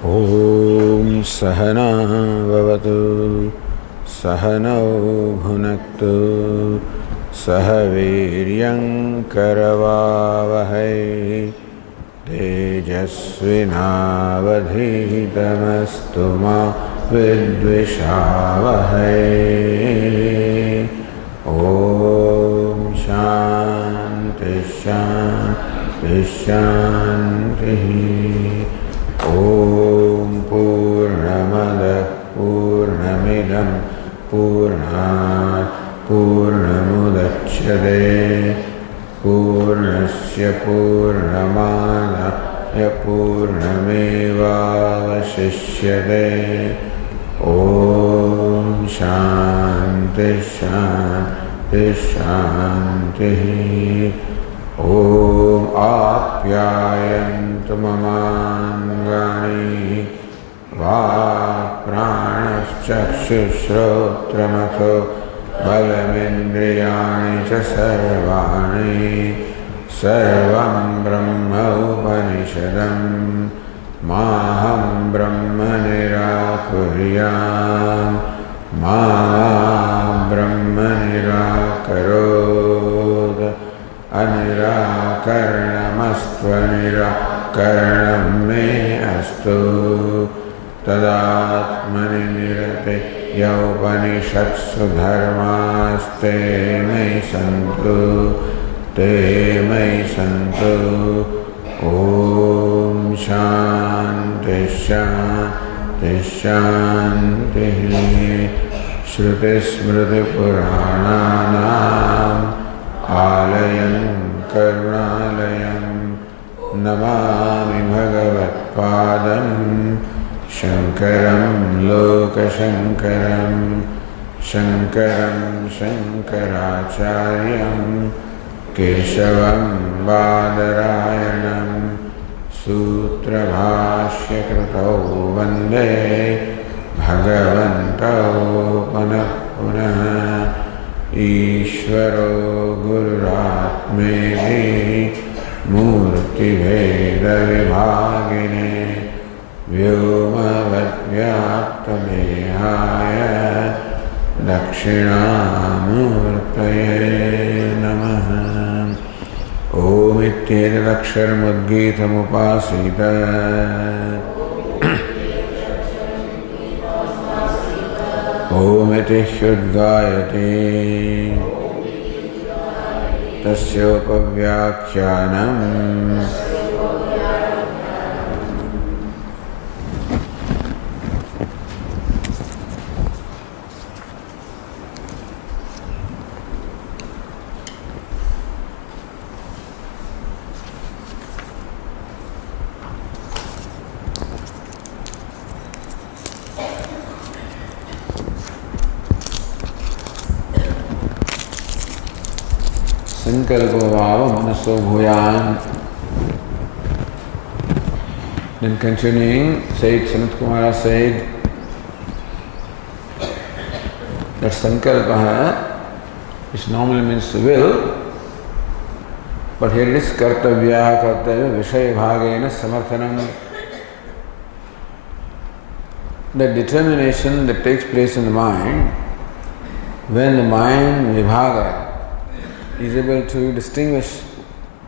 ॐ सहना भवतु सहनौ भुनक्तु सह वीर्यं करवावहै तेजस्विनावधीतमस्तु मा विद्विषावहै। ॐ शान्ति शान्ति शान्तिः। ॐ पूर्णमदः पूर्णमिदं पूर्णात् पूर्णमुदच्यते पूर्णस्य पूर्णमादाय पूर्णमेवावशिष्यते। ॐ शान्ति शान्ति शान्तिः। ॐ आप्यायन्तु ममाङ्गानि वाक्प्राणश्चक्षुश्रोत्रमथो बलमिन्द्रियाणि च सर्वाणि सर्वं ब्रह्म उपनिषदं माहं ब्रह्म निराकुर्याम् मा ब्रह्म निराकरोत्। अनिराकरणमस्त्वनिराकरणं मे अस्तु। तदात्मनि निरते उपनिषत्सु धर्मास्ते मयि सन्तु ते मयि सन्तु। ॐ शान्ति शान्ति शान्तिः। श्रुतिस्मृतिपुराणानाम् आलयं करुणालयं नमामि भगवत्पादं शङ्करं लोकशङ्करं शङ्करं शङ्कराचार्यं केशवं बादरायणं सूत्रभाष्यकृतौ वन्दे भगवन्तौ पुनः पुनः। ईश्वरो गुरुरात्मेति मूर्तिभेदविभागिने व्योमवद्व्याप्तदेहाय दक्षिणामूर्तये नमः। ओमित्येतदक्षरमुद्गीतमुपासीत ओमिति ह्युद्गायते तस्योपव्याख्यानम्। संकल्पो भाव मनसो Bhuyan. Then continuing, Sayyid Sanat Kumara said that sankalpa, which normally means will, but here it is kartavya, kartavya, vishaya bhagena samarthanam. The determination that takes place in the mind, when the mind vibhaga is able to distinguish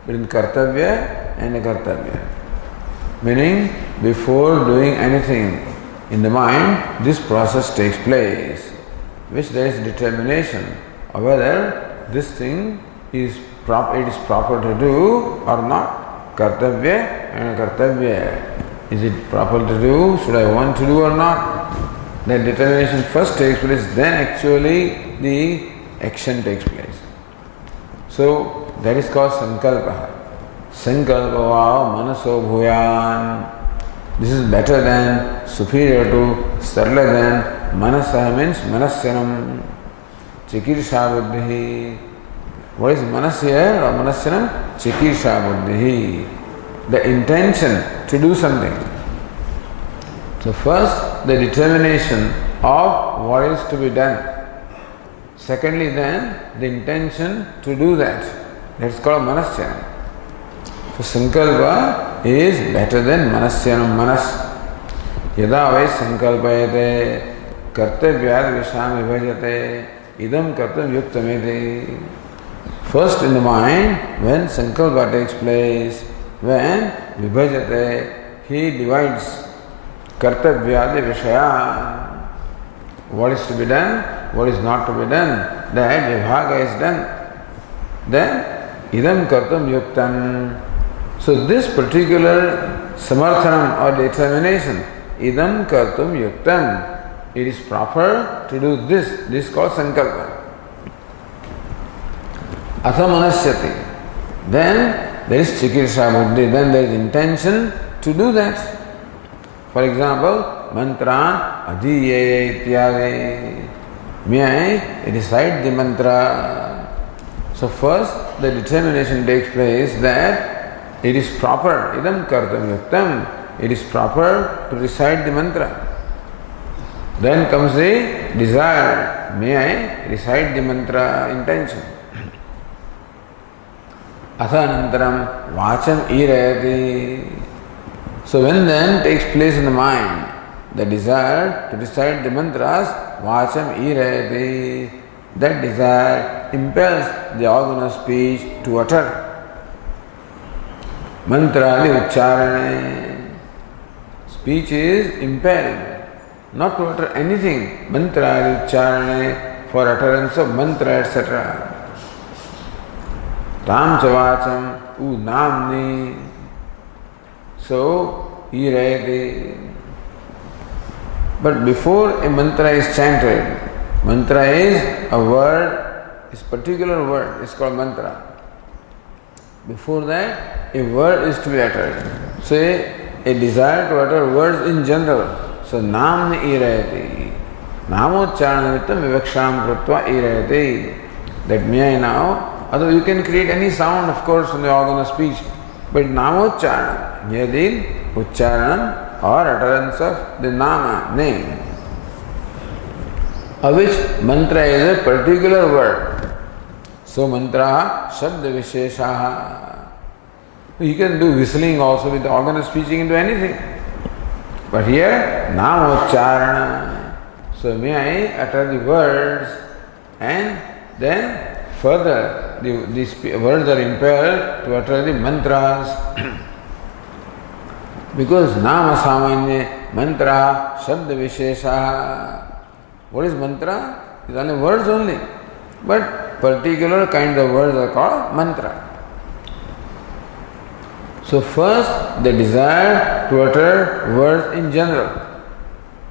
between kartavya and akartavya. Meaning, before doing anything in the mind, this process takes place, which there is determination of whether this thing is proper to do or not. Kartavya and akartavya. Is it proper to do? Should I want to do or not? That determination first takes place, then actually the action takes place. So that is called sankalpa. Sankalpa va manaso bhuyan. This is better than, superior to, sarla than. Manasa means manasyanam. Chikirsha buddhi. What is manas here or manasyanam? Chikirsha buddhi. The intention to do something. So first the determination of what is to be done. Secondly then, the intention to do that. That's called manasyanam. So sankalpa is better than manasyanam, manas. Yada vai sankalpayate kartavyad visham vibhajate idam kartam yuktamete. First in the mind, when sankalpa takes place, when vibhajate, he divides kartavyadi vishaya. What is to be done, what is not to be done, that vibhaga is done. Then idam kartam yuktam. So this particular samarthanam or determination, idam kartum yuktam, it is proper to do this. This is called sankalpa. Atha manasyati. Then there is chikirsha buddhi, then there is intention to do that. For example, mantran adhiye ityadi. May I recite the mantra? So first the determination takes place that it is proper, idam kartam yuktam, it is proper to recite the mantra. Then comes the desire, may I recite the mantra, intention. Athanantaram vacham irayati. So when then takes place in the mind the desire to recite the mantras, vacham irayati, that desire impels the organ of speech to utter. Mantrali ucharane. Speech is impelled not to utter anything. Mantrali ucharane, for utterance of mantra, etc. Ram chavacham u namni. So, irayati. But before a mantra is chanted, mantra is a word, is particular word, is called mantra. Before that, a word is to be uttered. Say, a desire to utter words in general. So, namni irayati. Namocharanavittam vivaksham krutva irayati. That may I now, although you can create any sound, of course, from the organ of speech, but namocharanam, yadin, ucharanam, or utterance of the nama, name, of which mantra is a particular word. So mantra shabda visheshaha. You can do whistling also with the organ of speaking into anything. But here, namocharana. So may I utter the words, and then further these words are impelled to utter the mantras. Because nama samanya mantra shabda vishesha. What is mantra? It's only words only. But particular kind of words are called mantra. So first the desire to utter words in general.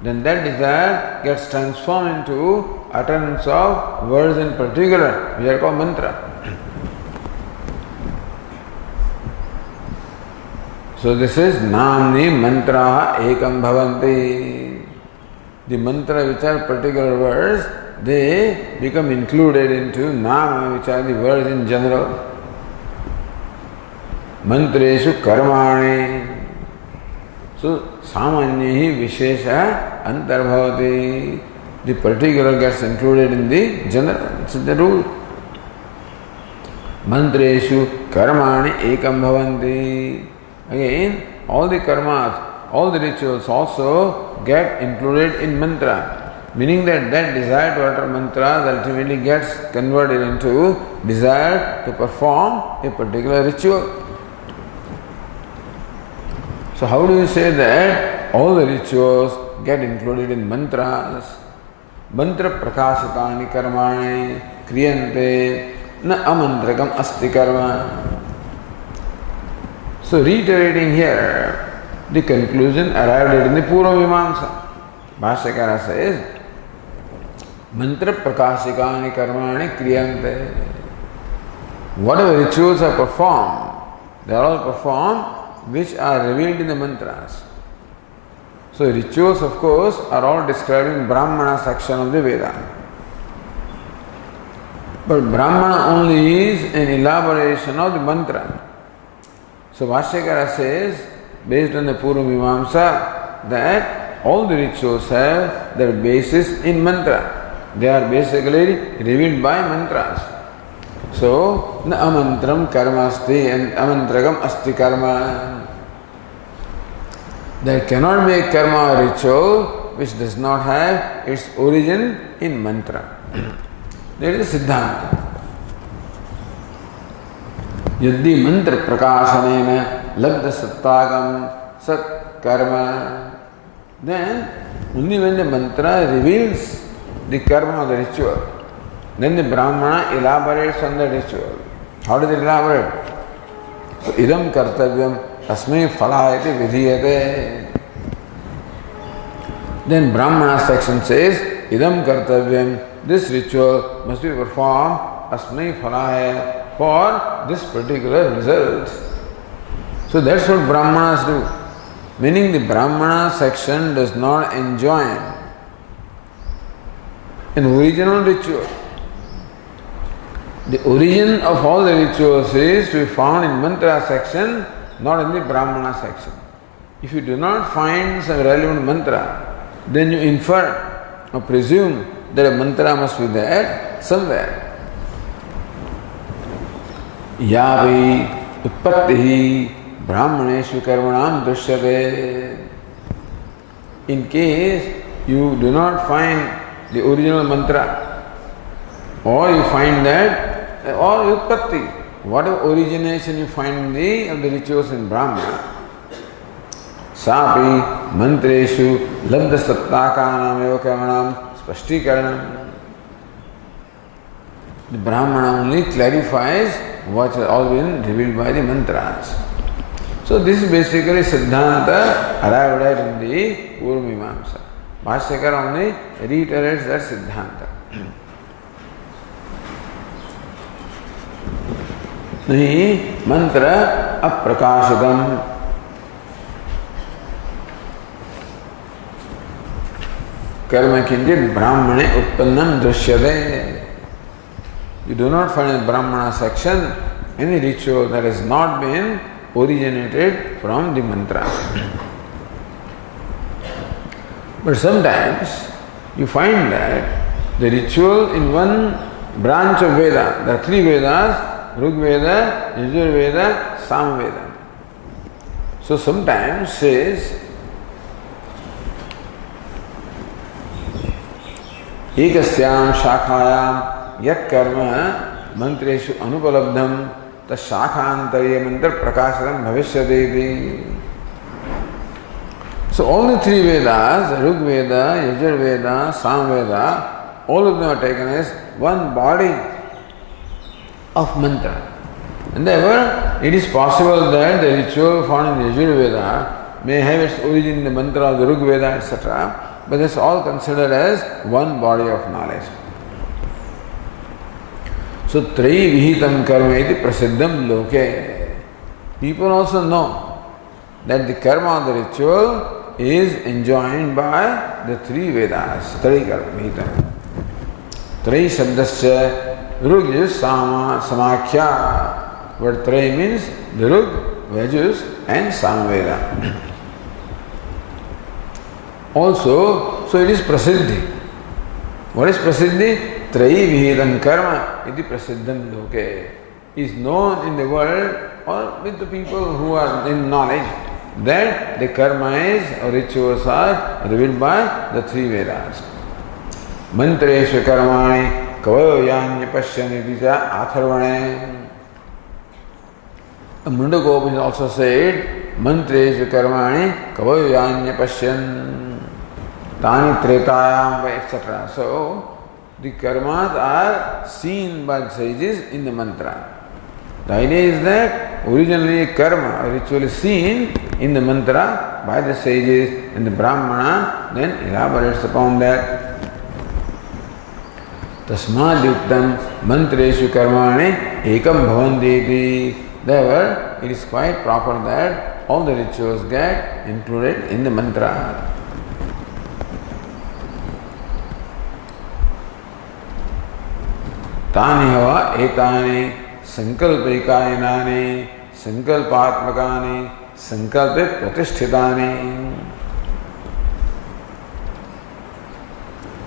Then that desire gets transformed into utterance of words in particular, which are called mantra. So this is namni mantra ekam bhavanti. The mantra which are particular words, they become included into nama, which are the words in general. Mantreshu karmani. So samanyahi vishesha antarbhavati. The particular gets included in the general. It's the rule. Mantreshu karmani ekam bhavanti. Again, all the karmas, all the rituals also get included in mantra. Meaning that desire to utter mantras ultimately gets converted into desire to perform a particular ritual. So how do you say that all the rituals get included in mantras? Mantra prakashitani karmani kriyante na amantrakam asti karma. So reiterating here the conclusion arrived at in the Purva Mimamsa. Bhashyakara says, mantra prakashikani karmani kriyante. Whatever rituals are performed, they are all performed which are revealed in the mantras. So rituals, of course, are all describing Brahmana section of the Veda. But Brahmana only is an elaboration of the mantra. So Bhashyakara says, based on the Purva Mimamsa, that all the rituals have their basis in mantra. They are basically revealed by mantras. So, na amantram karma asti and amantrakam asti karma. There cannot be a karma or ritual which does not have its origin in mantra. That is Siddhanta. Yaddi mantra prakashanena labda sattagam sat karma. Then only when the mantra reveals the karma of the ritual, then the Brahmana elaborates on the ritual. How does it elaborate? So, idam kartavyam asmai phalāyati vidhiyate. Then Brahmana section says, idam kartavyam, this ritual must be performed asmai phalāya, for this particular result. So that's what Brahmanas do. Meaning the Brahmana section does not enjoin an original ritual. The origin of all the rituals is to be found in mantra section, not in the Brahmana section. If you do not find some relevant mantra, then you infer or presume that a mantra must be there somewhere. Yavi utpattihi brahmaneshu karmanam drishyate. In case you do not find the original mantra, or you find that, or utpatti, whatever origination you find of the rituals in Brahmana, sapi mantreshu labda sattakanam eva karmanam spashtikaranam. The Brahmana only clarifies what has all been revealed by the mantras. So this is basically Siddhanta arrived at in the Purvamimamsa. Bhashyakara only reiterates that Siddhanta. Nahi mantra aprakashitam. Karma kinjit brahmane uppannam drishyate. You do not find in Brahmana section any ritual that has not been originated from the mantra. But sometimes you find that the ritual in one branch of Veda, there are three Vedas, Rig Veda, Yajur Veda, Sam Veda. So sometimes says Ekasyam Shakhayam Yat Karma Mantreshu Anupalabdham Tashakhantarya Mantra Prakasharam Bhavishyadeti. So all the three Vedas, Rig Veda, Yajur Veda, Sam Veda, all of them are taken as one body of mantra. And therefore, it is possible that the ritual found in the Yajur Veda may have its origin in the mantra of the Rig Veda, etc. But that's all considered as one body of knowledge. So, Trayi Vihitam Karma iti prasiddham loke. People also know that the karma of the ritual is enjoined by the three Vedas. Trayi Karma Vihitam. Trayi Shabdasya Rug Sama Samakhya. Word Trayi means the Rug, Yajus and Samveda. Also, so it is Prasiddhi. What is Prasiddhi? Trayi Vihitam Karma iti prasiddham loke. Is known in the world or with the people who are in knowledge that the karma is or rituals are revealed by the three Vedas. Mantreshu karmani kavayo yanya pasyaniti cha atharvane. Mundagopa also said, Mantreshu karmani kavayo yanya pasyan tani tretayam, etc. So, the karmas are seen by the sages in the mantra. The idea is that originally karma, a ritual is seen in the mantra by the sages, and the Brahmana then elaborates upon that. Tasmad yuktam mantreshu karmani ekam bhavandeti. Therefore, it is quite proper that all the rituals get included in the mantra. Tani hava etani sankalpaikayinani sankalpatmakani sankalpit pratisthitani.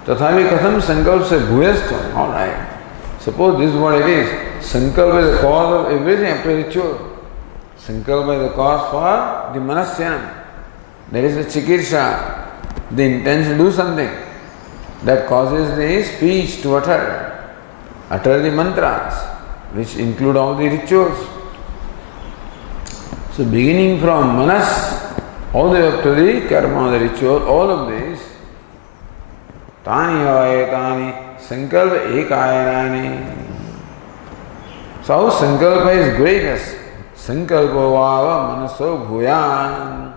Tathavi katham sankalp se bhuyastham. All right. Suppose this is what it is. Sankalpa is the cause of everything after ritual. Sankalpa is the cause for the manasyanam. There is a chikirsha, the intent to do something that causes the speech to utter the mantras, which include all the rituals. So beginning from manas, all the way up to the karma, the ritual, all of these, tani havayetani, sankalpa ekayanani. So sankalpa is greatest. Sankalpa vava manaso bhuyan.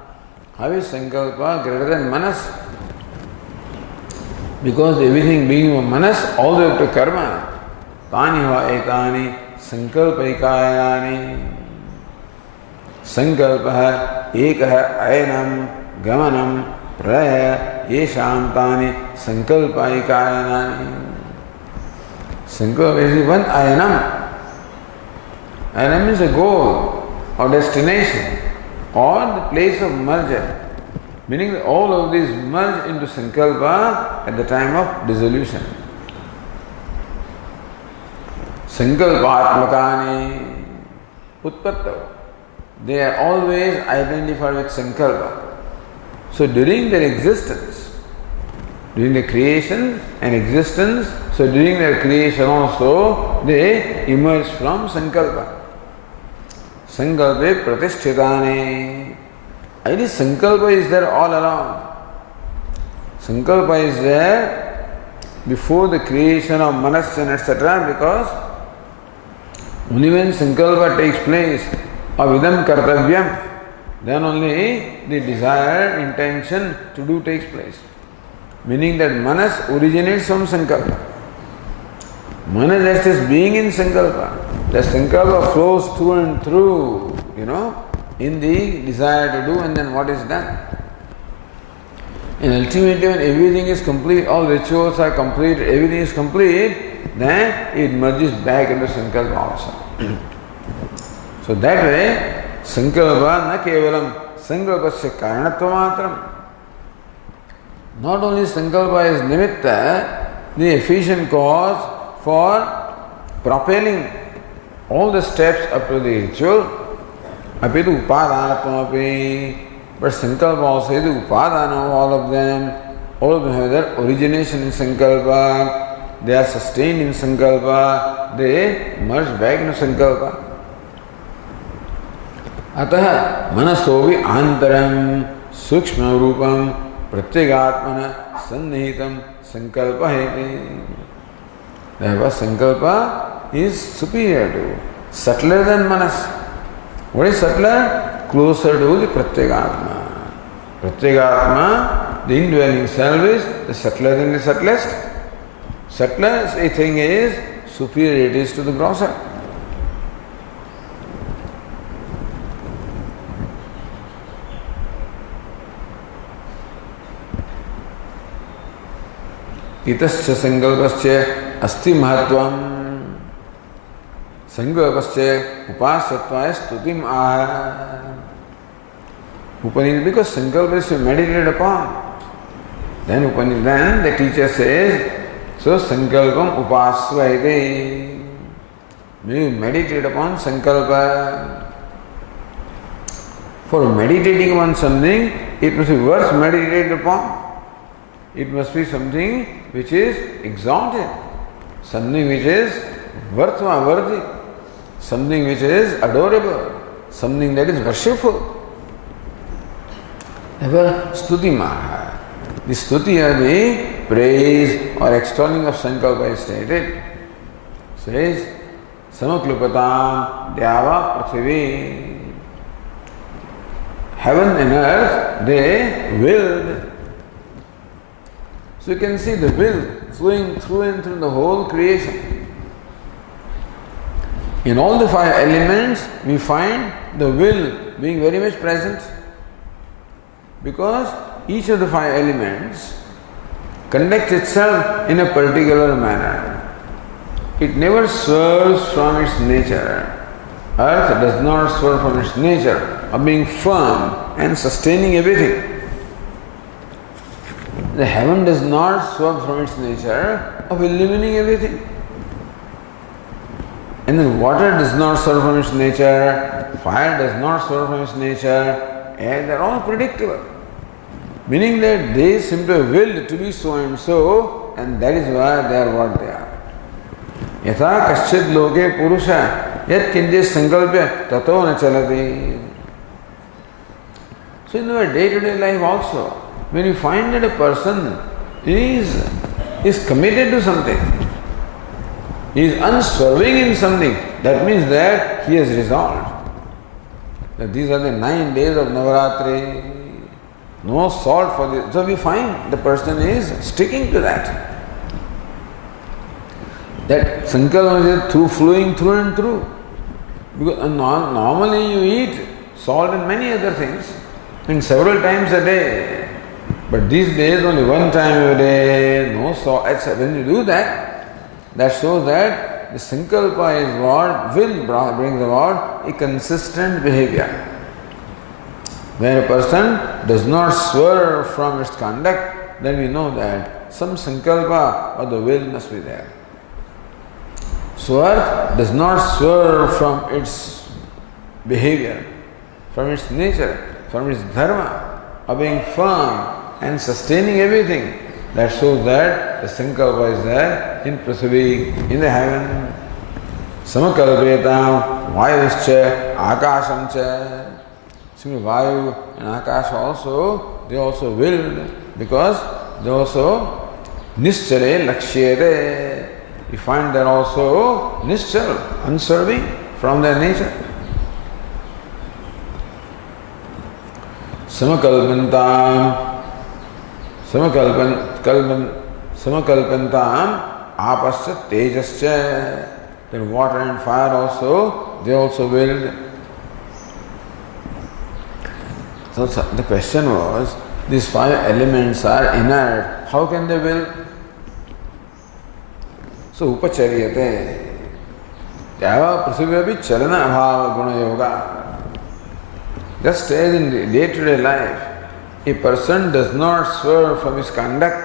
How is sankalpa greater than manas? Because everything being from manas, all the way up to karma. Tani havayetani, sankalpa ekayanani. Sankalpa ekah ayanam gamanam praya yesham tani sankalpa ekayanani. Sankalpa is one ayanam. Ayanam means a goal or destination or the place of merger. Meaning that all of these merge into sankalpa at the time of dissolution. Sankalpa atmakani utpatta. They are always identified with sankalpa. So during their existence, during the creation and existence, so during their creation also, they emerge from sankalpa. Sankalpe pratisthitane. Ideally, sankalpa is there all along. Sankalpa is there before the creation of manas and etc. because only when sankalpa takes place, avidam kartavyam, then only the desire, intention to do takes place. Meaning that manas originates from sankalpa. Manas is being in sankalpa. The sankalpa flows through and through, in the desire to do, and then what is done. And ultimately when everything is complete, all rituals are complete, everything is complete, then it merges back into sankalpa also. So that way, sankalpa na kevalam sankalpasya karanatva matram. Not only sankalpa is nimitta, the efficient cause for propelling all the steps up to the ritual, apitu upadanatmapi. But sankalpa also is the upadana of all of them. All of them have their origination in sankalpa. They are sustained in sankalpa. They merge back into sankalpa. Atah manasovi antaram sukshma rupam pratyagatmana sannihitam sankalpa heti. Therefore, sankalpa is superior to, subtler than manas. What is subtler? Closer to the pratyagatma. Pratyagatma, the indwelling self, is the subtler than the subtlest. Subtlest a thing is, superior it is to the grosser. इतश्च संकल्पस्य अस्ति महत्वम् संकल्पस्य उपास्यत्वाय स्तुतिम् आह. Upanishad, because sankalpa is meditated upon. Then Upanishad, the teacher says, so sankalpam upasvayate. You meditate upon sankalpa. For meditating upon something, it must be worth meditated upon. It must be something which is exalted, something which is worthy, something which is adorable, something that is worshipful. Therefore, stuti maha. The stuti or the praise or extolling of sankalpa is stated. Says, samaklupatam dyava prithvi. Heaven and earth, they willed. So you can see the will flowing through and through the whole creation. In all the five elements, we find the will being very much present. Because each of the five elements conducts itself in a particular manner. It never swerves from its nature. Earth does not swerve from its nature of being firm and sustaining everything. The heaven does not swerve from its nature of illuminating everything. And then water does not swerve from its nature, fire does not swerve from its nature, and they are all predictable. Meaning that they simply willed to be so and so, and that is why they are what they are. Yatha kaschid loke purusha yat kinjit sankalpya tato na chalati. So in our day-to-day life also, when you find that a person is committed to something, he is unswerving in something, that means that he has resolved that these are the 9 days of Navaratri. No salt for this. So we find the person is sticking to that. That sankalpa is flowing through and through. Because normally you eat salt and many other things, and several times a day. But these days only one time a day, no salt. When you do that, that shows that the sankalpa is what will brings about a consistent behavior. When a person does not swerve from its conduct, then we know that some sankalpa or the will must be there. Swerve does not swerve from its behavior, from its nature, from its dharma, of being firm and sustaining everything. That shows that the sankalpa is there in Prithvi, in the heaven. Samakalpetam vayuscha akasamcha. Similarly, Vayu and Akash also, they also willed because they also nischale lakshyate. You find that also nischal, unswerving from their nature. Samakalpantam apasya tejascha. Then water and fire also, they also willed. So the question was, these 5 elements are inert, how can they will? So upacharyate. Yava prasubhyapi chalana abhava guna yoga. Just as in day-to-day life, a person does not swerve from his conduct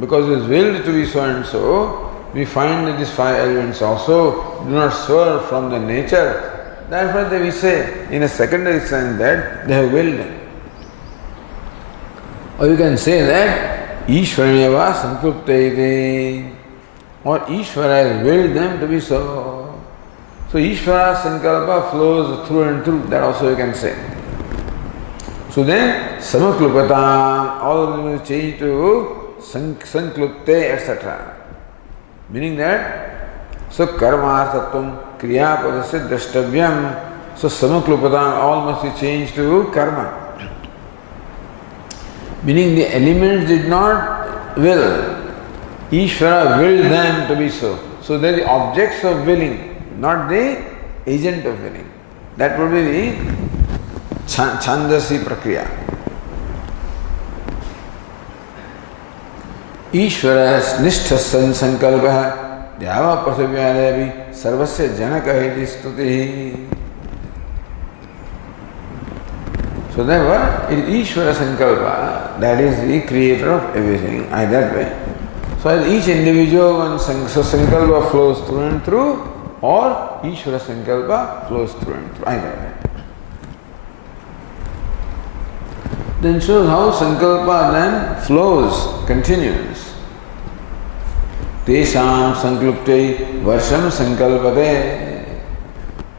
because he is willed to be so and so, we find that these 5 elements also do not swerve from the nature. Therefore, we say in a secondary sense that they have willed. Or you can say that Ishvaraneva sankulptaiti, or Ishvara has willed them to be so. So Ishvara sankalpa flows through and through, that also you can say. So then samaklupata, all of them will change to sanklupte, etc. Meaning that, so karmarthatvam kriyapadasya drashtavyam. So samaklupata, all must be changed to karma. Meaning the elements did not will. Ishvara willed them to be so. So they are the objects of willing, not the agent of willing. That would be the Chandasi prakriya. Ishvara nishtasan sankalpa dhyava prasabhyalevi sarvasya janaka iti stuti. So therefore, it is Ishvara sankalpa that is the creator of everything, that way. So as each individual, so sankalpa flows through and through, or Ishvara sankalpa flows through and through, either way. Then shows how sankalpa then flows, continues. Tesham sanklupte varsham sankalpate.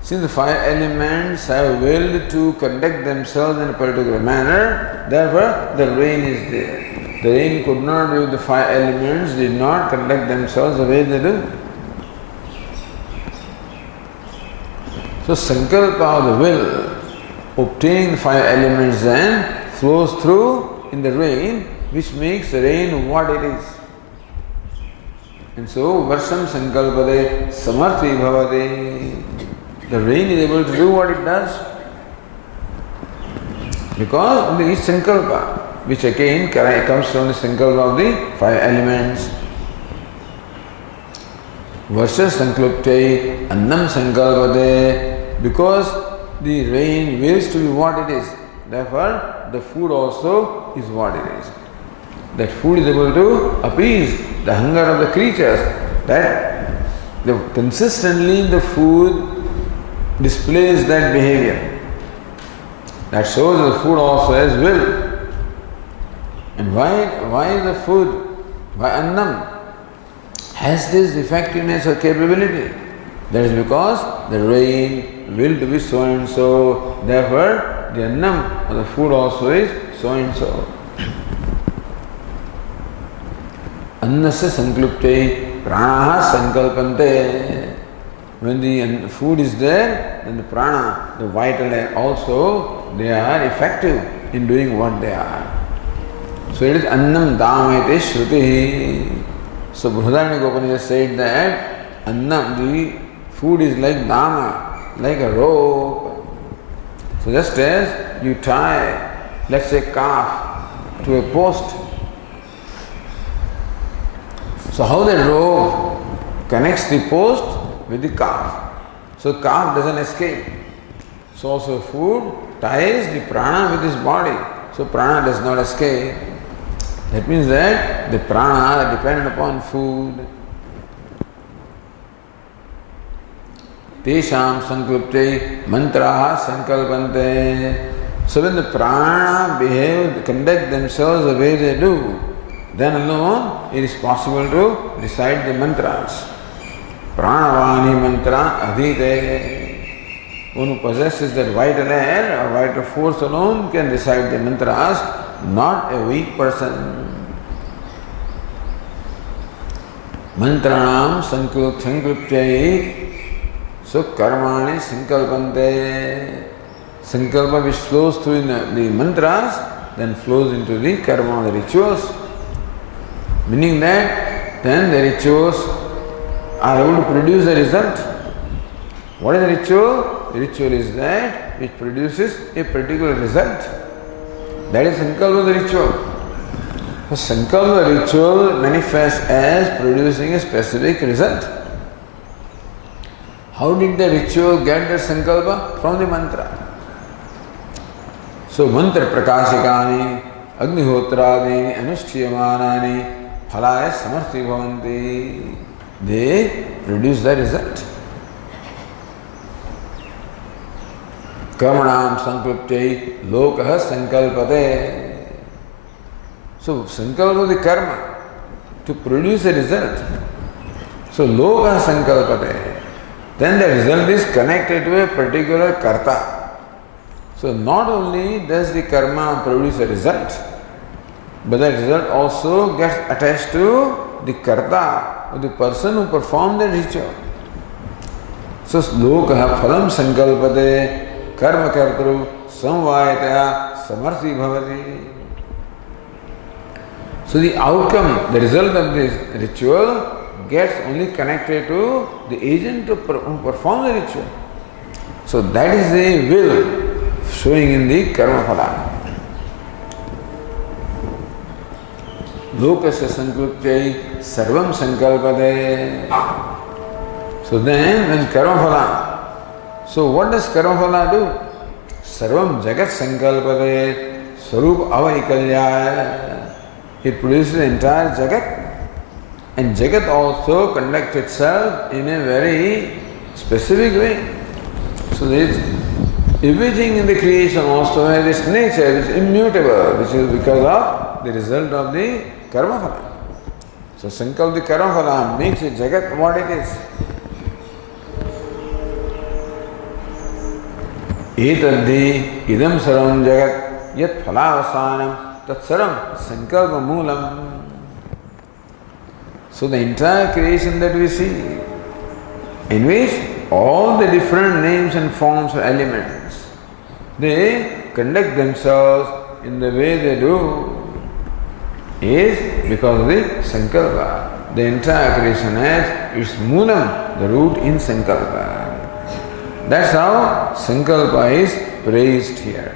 Since the 5 elements have willed to conduct themselves in a particular manner, therefore the rain is there. The rain could not do, the 5 elements did not conduct themselves the way they do. So sankalpa of the will, obtaining the 5 elements then, flows through in the rain, which makes the rain what it is. And so, varsham sankalpade samarthi bhavate. The rain is able to do what it does because of the sankalpa, which again comes from the sankalpa of the 5 elements. Varsha sanklupte annam sankalpade, because the rain wills to be what it is. Therefore, the food also is what it is. That food is able to appease the hunger of the creatures. That consistently the food displays that behavior. That shows the food also has will. And why the food, why annam has this effectiveness or capability? That is because the rain will to be so and so. Therefore, the annam or the food also is so and so. Annasya sanklupte pranaha sankalpante. When the food is there, then the prana, the vital air also, they are effective in doing what they are. So it is annam damete shruti. So Brihadaranyaka Upanishad said that annam, the food is like dama, like a rope. So just as you tie, let's say, calf to a post. So how the rope connects the post with the calf. So calf doesn't escape. So also food ties the prana with his body. So prana does not escape. That means that the prana are dependent upon food. Tesham sanklupte mantraha sankalpante. So when the prana behave, conduct themselves the way they do, then alone it is possible to recite the mantras. Pranavani mantra adhite. One who possesses that vital air or vital force alone can recite the mantras, not a weak person. Mantranam sankluptyai. So karmani sankalpante. Sankalpa which flows through the mantras, then flows into the karma, the rituals. Meaning that then the rituals are able to produce a result. What is the ritual? The ritual is that which produces a particular result. That is sankalpa, the ritual. So sankalpa ritual manifests as producing a specific result. How did the ritual get the sankalpa? From the mantra. So mantra prakashikani, agnihotradi, anushtiyamanani, phalaya samarthi bhavanti. They produce the result. Karmanam sanklupte lokah sankalpate. So sankalpa the karma to produce a result. So lokah sankalpate. Then the result is connected to a particular karta. So not only does the karma produce a result, but the result also gets attached to the karta, or the person who performed the ritual. So lokah phalam sankalpate karma kartru samvayataya samarthi bhavati. So the outcome, the result of this ritual gets only connected to the agent who performed the ritual. So that is the will showing in the karma phala. Lokasya sankluptyai sarvam sankalpate. So then when karma phala, so what does karma phala do? Sarvam jagat sankalpate swarup avaikalya. It produces the entire jagat. And jagat also conducts itself in a very specific way. So there is everything in the creation also has its nature, it's immutable, which is because of the result of the karma phala. So sankalpa the karma phala makes a jagat what it is. Etadhi idam saram jagat yat phalavasanam tat saram sankalpa moolam. So the entire creation that we see, in which all the different names and forms of elements, they conduct themselves in the way they do, is because of the sankalpa. The entire creation has its moolam, the root in sankalpa. That's how sankalpa is praised here.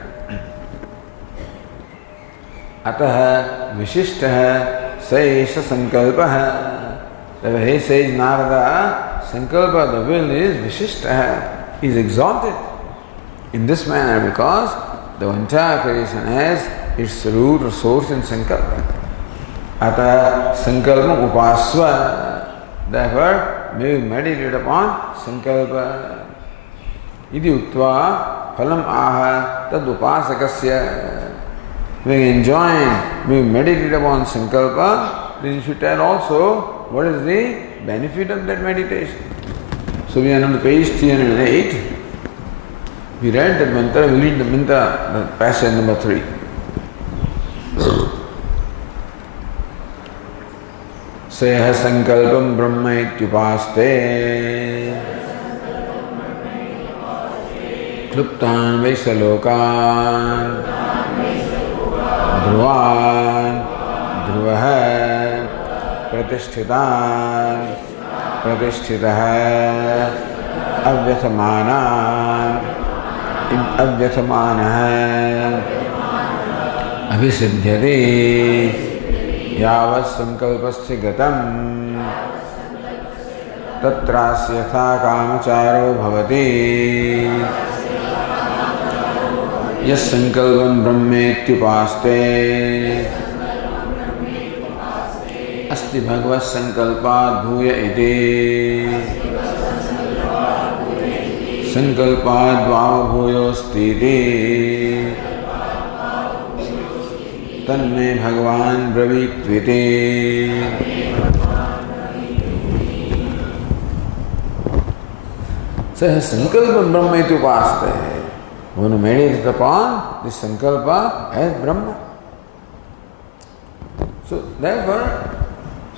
Ataha vishishtaha Saisha sankalpaha. The he says Narada, sankalpa, the will is vishishtaha, is exalted in this manner because the entire creation has its root or source in sankalpa. Ata sankalpam upasva. Therefore, may we meditate upon sankalpa. Iti uttva phalam aha tad upasakasya. Having enjoined, being meditated upon Sankalpa, then you should tell also what is the benefit of that meditation. So we are on the page 308. We read that mantra, we read the mantra, the passage number 3. Seha sankalpam brahma ityupaste kluptan vaisalokan dhruvan dhruvaha pratishthitan pratisthitah avyatamanan avyatamanah abhisidhyate यावत् संकल्पस्य गतं तत्रास्य यथा कामचारो भवति यः संकल्पं ब्रह्मेत्युपास्ते अस्ति भगवत् संकल्पात् भूय इति संकल्पाद् वावभूयोऽस्तीति तन्मे भगवान ब्रवीत्विति. So sankalpa brahma iti upaste. When you meditate upon this sankalpa as Brahma. So therefore,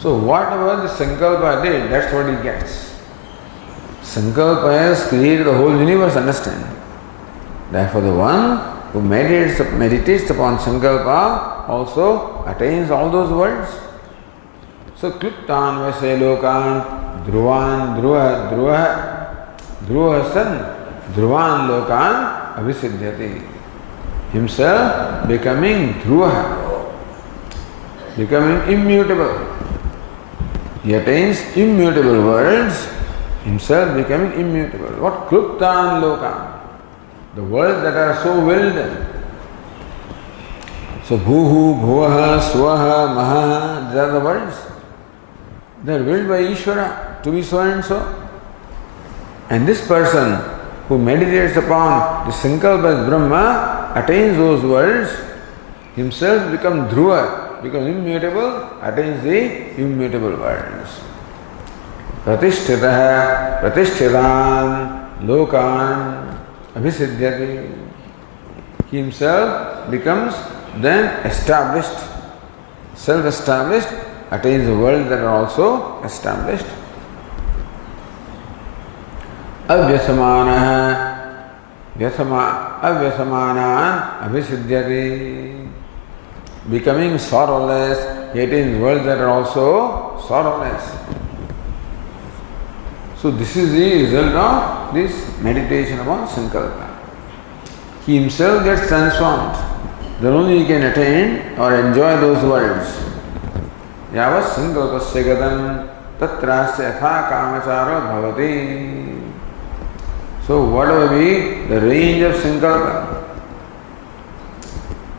whatever the sankalpa did, that's what he gets. Sankalpa has created the whole universe, understand? Therefore the one who meditates upon sankalpa also attains all those worlds. So kliptan vase lokan dhruvan dhruva san dhruvan lokan abhisidhyati. Himself becoming dhruva, becoming immutable. He attains immutable worlds, himself becoming immutable. What kliptan lokan? The worlds that are so willed. So bhuhu, bhuvaha, swaha, maha, these are the words. They are willed by Ishvara to be so and so. And this person who meditates upon the sankalpa as Brahma attains those worlds, himself becomes dhruva, becomes immutable, attains the immutable worlds. Pratishtitah, pratishthitan, lokan, abhisidhyati. He himself becomes then established, self-established, attains the world that are also established. Avyasamanan abhisidhyati. Becoming sorrowless, he attains worlds that are also sorrowless. So this is the result of this meditation upon sankalpa. He himself gets transformed. Then only he can attain or enjoy those worlds. Yavat sankalpasya gadam tatrasya yatha kamacharo bhavati. So whatever be the range of sankalpa,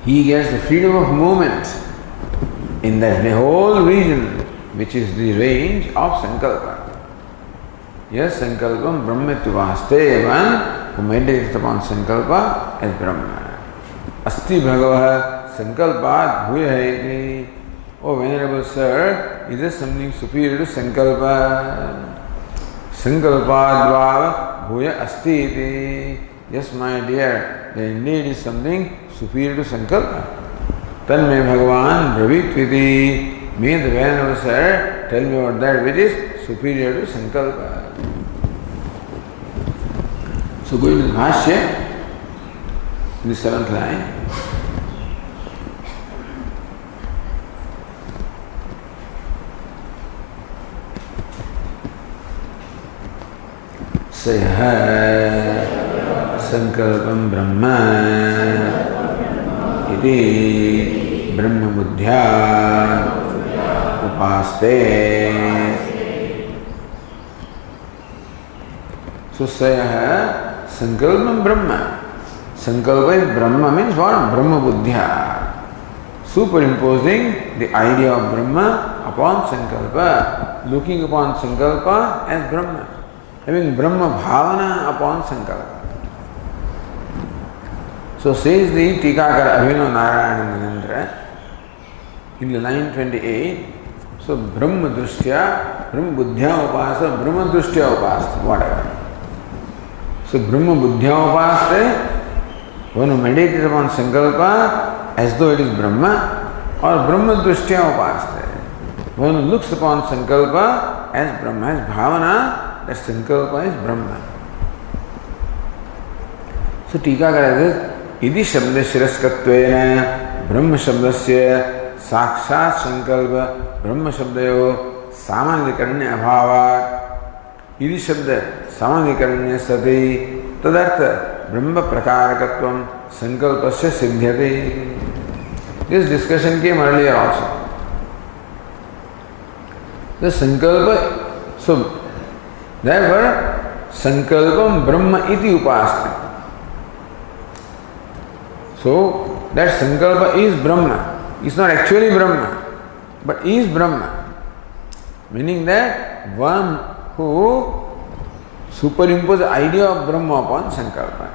he gets the freedom of movement in that whole region which is the range of sankalpa. Yes, sankalpam brahmetyupaste, one who meditates upon sankalpa as Brahma. Asti bhagavah sankalpat bhuya iti. Oh Venerable Sir, is there something superior to sankalpa? Sankalpat dvava bhuya asti iti. Yes, my dear, there indeed is something superior to sankalpa. Tanme Bhagavan bravitviti. May the Venerable Sir tell me about that which is superior to sankalpa. So going to the Bhashya, in the 7th line. Sayaha sankalpam brahma iti brahma buddhya upaste. So sayaha sankalpam brahma. Sankalpa is Brahma means what? Brahma buddhya. Superimposing the idea of Brahma upon sankalpa. Looking upon sankalpa as Brahma. Having Brahma bhavana upon sankalpa. So says the Tikakara Abhinav Narayana Manindra in the line 28. So Brahma Drishtya, Brahma Buddhya Upasa, Brahma Drishtya Upasa, whatever. So Brahma Buddhya Upasa, one who meditates upon Sankalpa as though it is Brahma, or Brahma Drishtya Upasa, one who looks upon Sankalpa as Brahma, as Bhavana, that Sankalpa is Brahma. So Tikakara says, Idi Shabda Shiraskatvena Brahma Shabdasya Sakshat Sankalpa Brahma Shabdayo Samadhikaranya Abhavat Idi Shabda Samadhikaranya Sati Tadartha Brahma Prakarakatvam Sankalpasya Siddhyate. This discussion came earlier also. The Sankalpa, so therefore Sankalpam Brahma iti upasti. So that Sankalpa is Brahma. It's not actually Brahma, but is Brahma. Meaning that one who superimposes the idea of Brahma upon Sankalpa.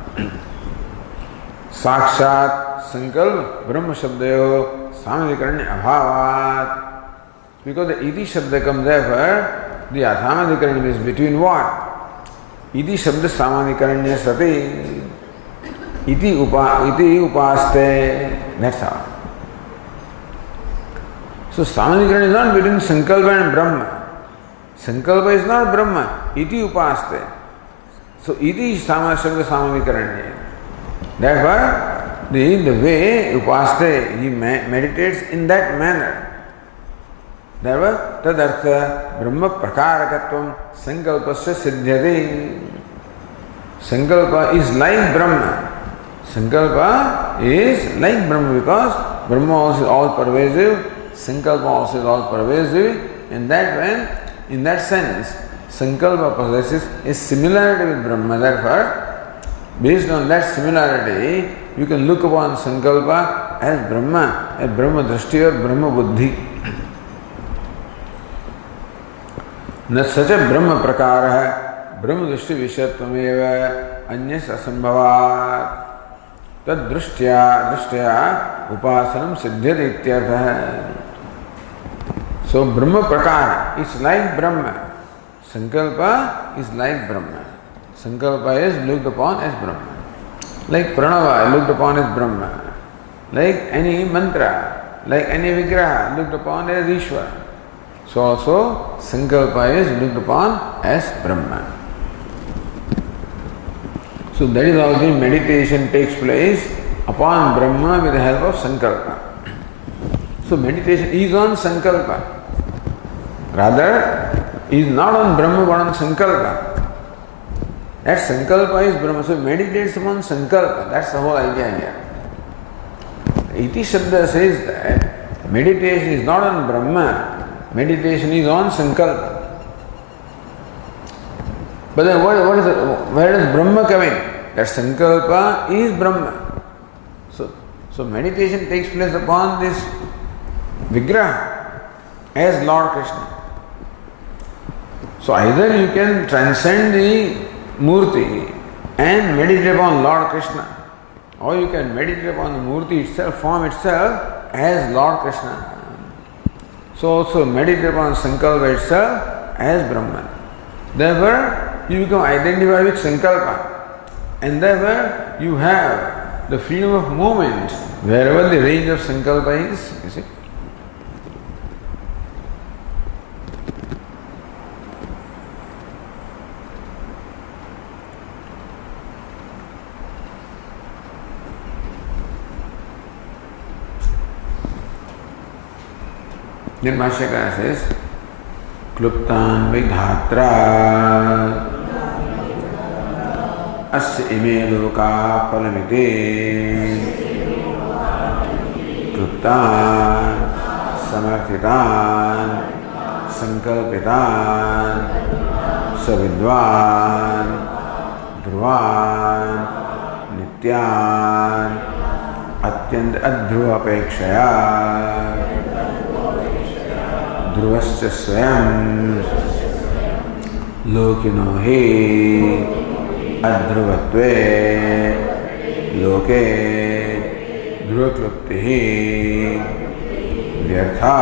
Sakshat Sankalpa Brahma Shabdayo Samadhikaranya Abhavat. Because the Iti Shabda comes therefore, the Samadhikaranya is between what? Iti Shabda Samadhikaranya Sati. Iti upaste. That's how. So Samadhikaranya is not between Sankalpa and Brahma. Sankalpa is not Brahma. Iti upaste. So iti Shabda Samadhikaranya. Therefore, the way upaste, he meditates in that manner. Therefore, tadartha Brahma Prakarakatvam Sankalpasya Siddhyate. Sankalpa is like Brahma. Sankalpa is like Brahma because Brahma also is all pervasive, Sankalpa also is all pervasive. In that sense, Sankalpa possesses a similarity with Brahma. Therefore, based on that similarity, you can look upon Sankalpa as Brahma Drishti or Brahma Buddhi. न सच ब्रह्म प्रकार है ब्रह्म दृष्टि विषयत्वमेव अन्यस्य असंभवात् तद्दृष्ट्या उपासनम सिद्ध्यते इत्यर्थः. So ब्रह्म प्रकार is like Brahma. Sankalpa is like Brahma. Sankalpa is looked upon as Brahma. Like Pranava looked upon as Brahma. Like any mantra, like any vigraha looked upon as Ishvara. So also Sankalpa is looked upon as Brahma. So that is how the meditation takes place upon Brahma with the help of Sankalpa. So meditation is on Sankalpa. Rather, is not on Brahma but on Sankalpa. That Sankalpa is Brahma. So meditates upon Sankalpa. That's the whole idea here. Iti Shabda says that meditation is not on Brahma. Meditation is on Sankalpa. But then where does Brahma come in? That Sankalpa is Brahma. So meditation takes place upon this Vigraha as Lord Krishna. So either you can transcend the Murti and meditate upon Lord Krishna, or you can meditate upon the Murti itself, form itself as Lord Krishna. So also meditate upon Sankalpa itself as Brahman. Therefore, you become identified with Sankalpa. And therefore, you have the freedom of movement wherever the range of Sankalpa is. You see? Then Bhashyakara says, Kluptan Vidhatra Asya ime loka phalamite Kluptan Samarthitan Sankalpitan Savidvan Dhruvan Nityan Atyant Adhruva Apekshaya Dhruvascha Swayam Lokino He Adhruvatve लोके ध्रुवक्लुप्तिः व्यर्था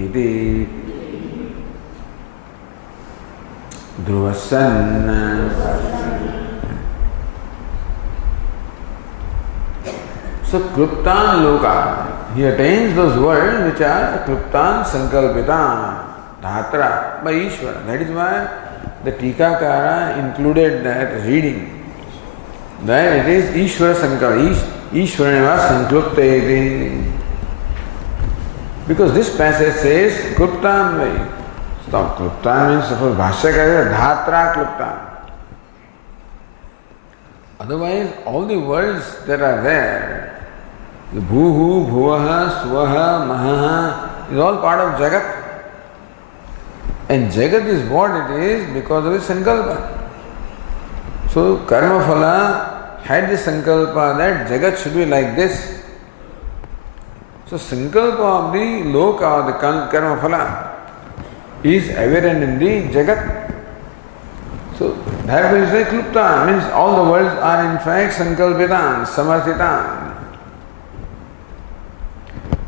इति ध्रुवस्सन्. So kluptan loka, he attains those worlds which are kluptan sankalpitan, dhatra, by Ishvara. That is why the Tikakara included that reading, that it is Ishvara Sankara, Ishvaraneva Sankluptayati. Because this passage says kluptan vai. So kluptan means, suppose Bhashyakara is dhatra kluptan. Otherwise, all the words that are there, the bhuhu, bhuvaha, swaha, mahaha, is all part of Jagat. And Jagat is what it is because of its sankalpa. So karma phala had the sankalpa that Jagat should be like this. So sankalpa of the loka, the karma phala, is evident in the Jagat. So therefore you say kluptan, means all the worlds are in fact sankalpitan, samarthitan.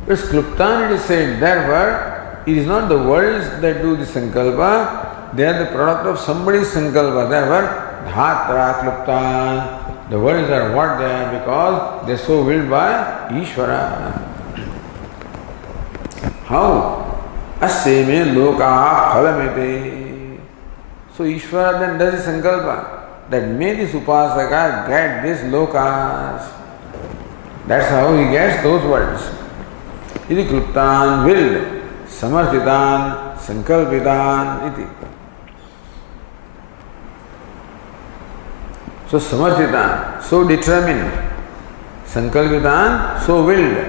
But kluptan, it is said, therefore it is not the worlds that do the sankalpa, they are the product of somebody's sankalpa. Therefore dhatra kluptan, the worlds are what they are because they are so willed by Ishvara. How? Asyeme loka phalamete. So Ishvara then does the sankalpa that may this upasaka get these lokas. That's how he gets those words. Iti kluptan, willed, samarthitan, sankalpitan, iti. So samarthitan, so determined, sankalpitan, so willed.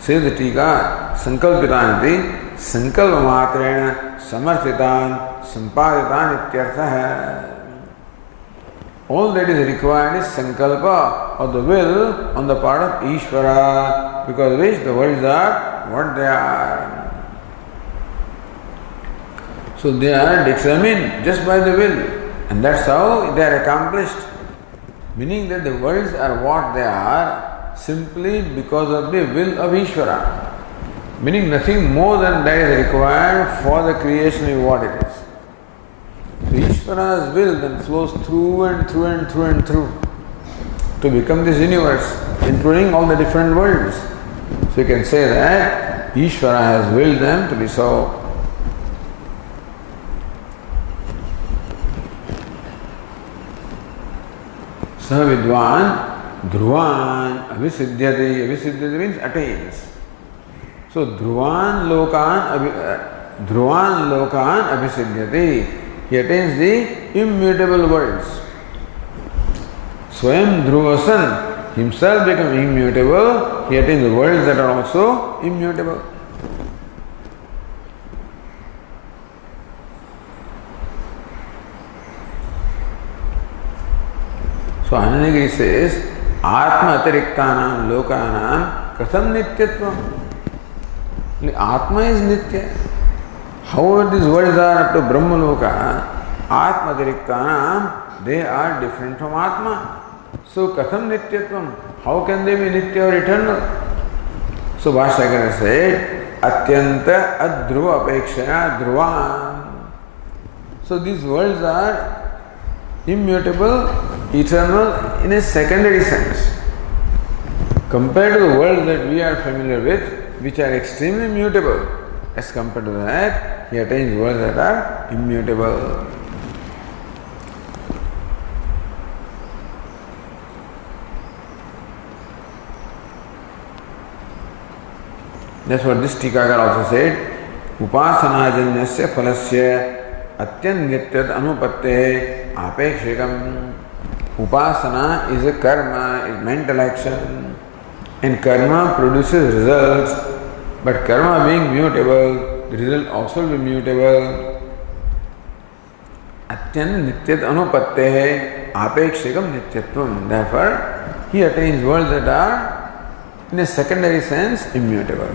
Says the Tika, sankalpitan iti, sankalpa matrena, samarthitan, sampaditan ityartha. All that is required is sankalpa or the will on the part of Ishvara, because of which the worlds are what they are. So they are determined just by the will, and that's how they are accomplished. Meaning that the worlds are what they are simply because of the will of Ishvara. Meaning nothing more than that is required for the creation of what it is. So Ishvara's will then flows through and through and through and through to become this universe, including all the different worlds. So you can say that Ishvara has willed them to be so. Saha vidwan dhruvan abhisiddhyate. Abhisiddhyate means attains. So dhruvan lokan abhisiddhyate. He attains the immutable worlds. Swayam Dhruvasan, himself become immutable, he attains the worlds that are also immutable. So Anandagiri says, Atma atiriktanam lokanam katham nityatvam. Atma is nitya. However these worlds are up to Brahmaloka, Atma atiriktanam, they are different from Atma. So katham nityatvam, how can they be nitya or eternal? So Bhashyakara said, Atyanta adhruva apekshaya dhruvan. So these worlds are immutable, eternal in a secondary sense. Compared to the worlds that we are familiar with, which are extremely mutable, as compared to that, he attains worlds that are immutable. That's what this Tikakar also said. Upasanajanyasya phalasya atyanityat anupatte apekshikam. Upasana is a karma, is mental action, and karma produces results. But karma being mutable, the result also will be mutable. Atyan nityat anupatte apekshikam nityatvam. Therefore, he attains worlds that are, in a secondary sense, immutable.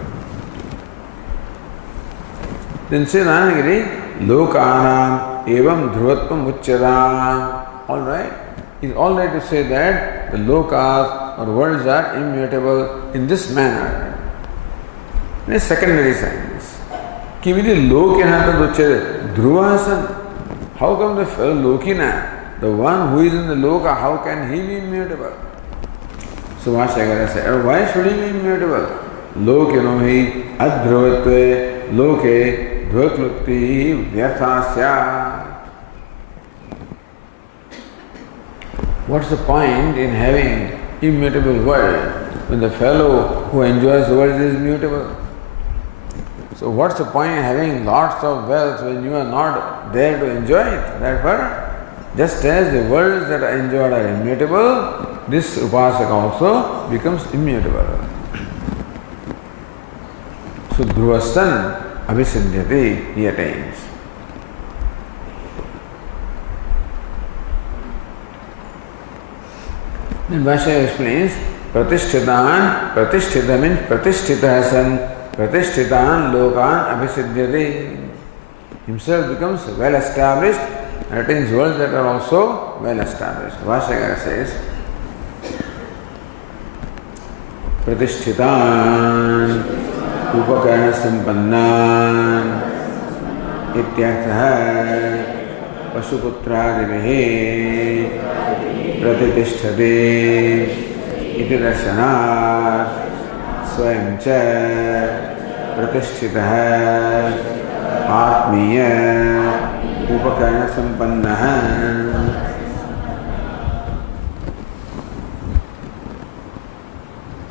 Then says Anandagiri, Lokanam evam dhruvatvam uchyadam. All right? It's all right to say that the lokas or worlds are immutable in this manner. In a secondary science. Kividi lokyanata uchyade dhruvasan. How come the fellow Lokina, the one who is in the Loka, how can he be immutable? So Bhashyakara said, why should he be immutable? Lokino hi adhruvatve loke dhruvaklukti vyarthasya. What's the point in having immutable world when the fellow who enjoys the world is immutable? So what's the point in having lots of wealth when you are not there to enjoy it? Therefore, just as the worlds that are enjoyed are immutable, this upasaka also becomes immutable. So dhruvasan abhisidhyati, he attains. Then Bhashya explains, pratisthita means pratisthita san. Pratishthitan lokan abhisidhyati. Himself becomes well established and attains worlds that are also well established. Bhashyakara says, Pratishthitan upakarana sampannan ityartha pashuputradivihi pratitishthati iti darshanat स्वयं च प्रतिष्ठितः आत्मीय उपकरण संपन्नः.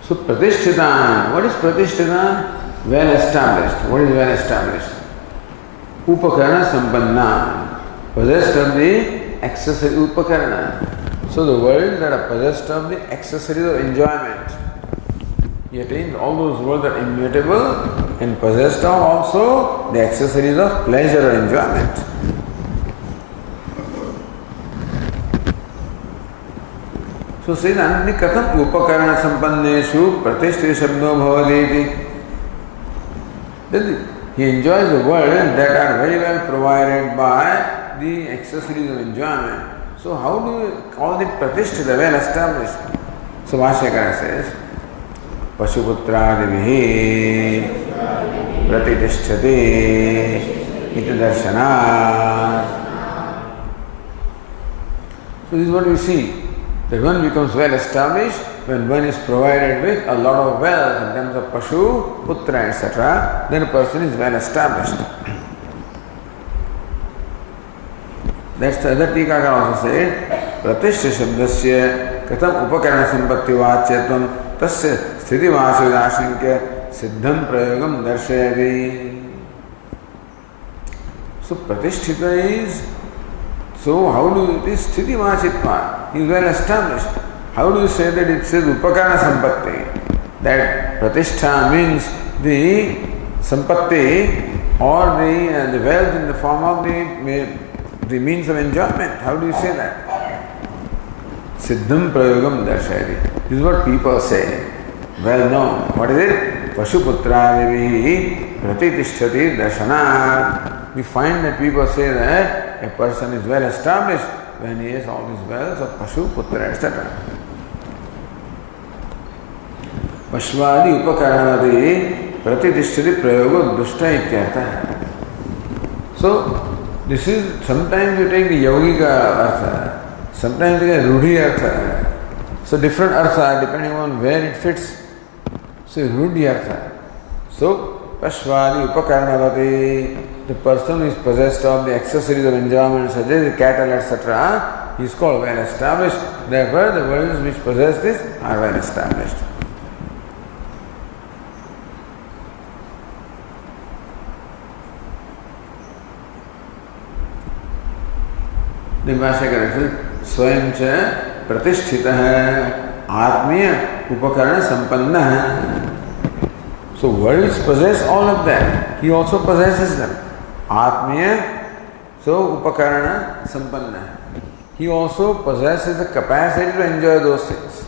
So pratishthitan, what is pratishthitan? Well established. What is well established? Upakarana sampanna, possessed of the accessory upakarana. So the worlds that are possessed of the accessories of enjoyment. He attains all those worlds that are immutable and possessed of also the accessories of pleasure or enjoyment. So says Anandi katham upakarana sampanneshu pratisthita shabdo bhavaditi. Then he enjoys the world that are very well provided by the accessories of enjoyment. So how do you call it pratisthita, well established? So Bhashyakara says, Pashuputradivihi pratitishthati iti darshanat. So this is what we see. That one becomes well established when one is provided with a lot of wealth in terms of Pashu, Putra, etc. Then a person is well established. That's the other Tikakar also said, Pratishtha Shabdasya Katham Upakarana Sampatti Vachyatvam Tasya Sthiti Vasudashinkya Siddham Prayogam Darshayati. So Pratishtita is, so how do you, this Sthiti Vachitva, he is well established. How do you say that it says Upakarana Sampatti? That Pratishtha means the Sampatti or the wealth in the form of the means of enjoyment. How do you say that? Siddham Prayogam Darshayati. This is what people say. Well known. What is it? Pashuputravihi Pratitishthati Darshanat. We find that people say that a person is well established when he has all these wealth of Pashu, Putra, etc. Pashvadi Upakaranadi Pratitishthati Prayoga Dushta Ityartha. So, this is, sometimes you take the Yogika Artha, sometimes you take a Rudhi Artha. So, different Artha depending on where it fits. So, Rudhi Artha. So, Pashvadi Upakaranavati, the person who is possessed of the accessories of enjoyment such as the cattle, etc., he is called well established. Therefore, the worlds which possess this are well established. Then Bhashyakara says, Swayam cha pratisthitah atmiya upakarana sampanna. So worlds possess all of them. He also possesses them. Atmiya, so upakarana sampanna. He also possesses the capacity to enjoy those things.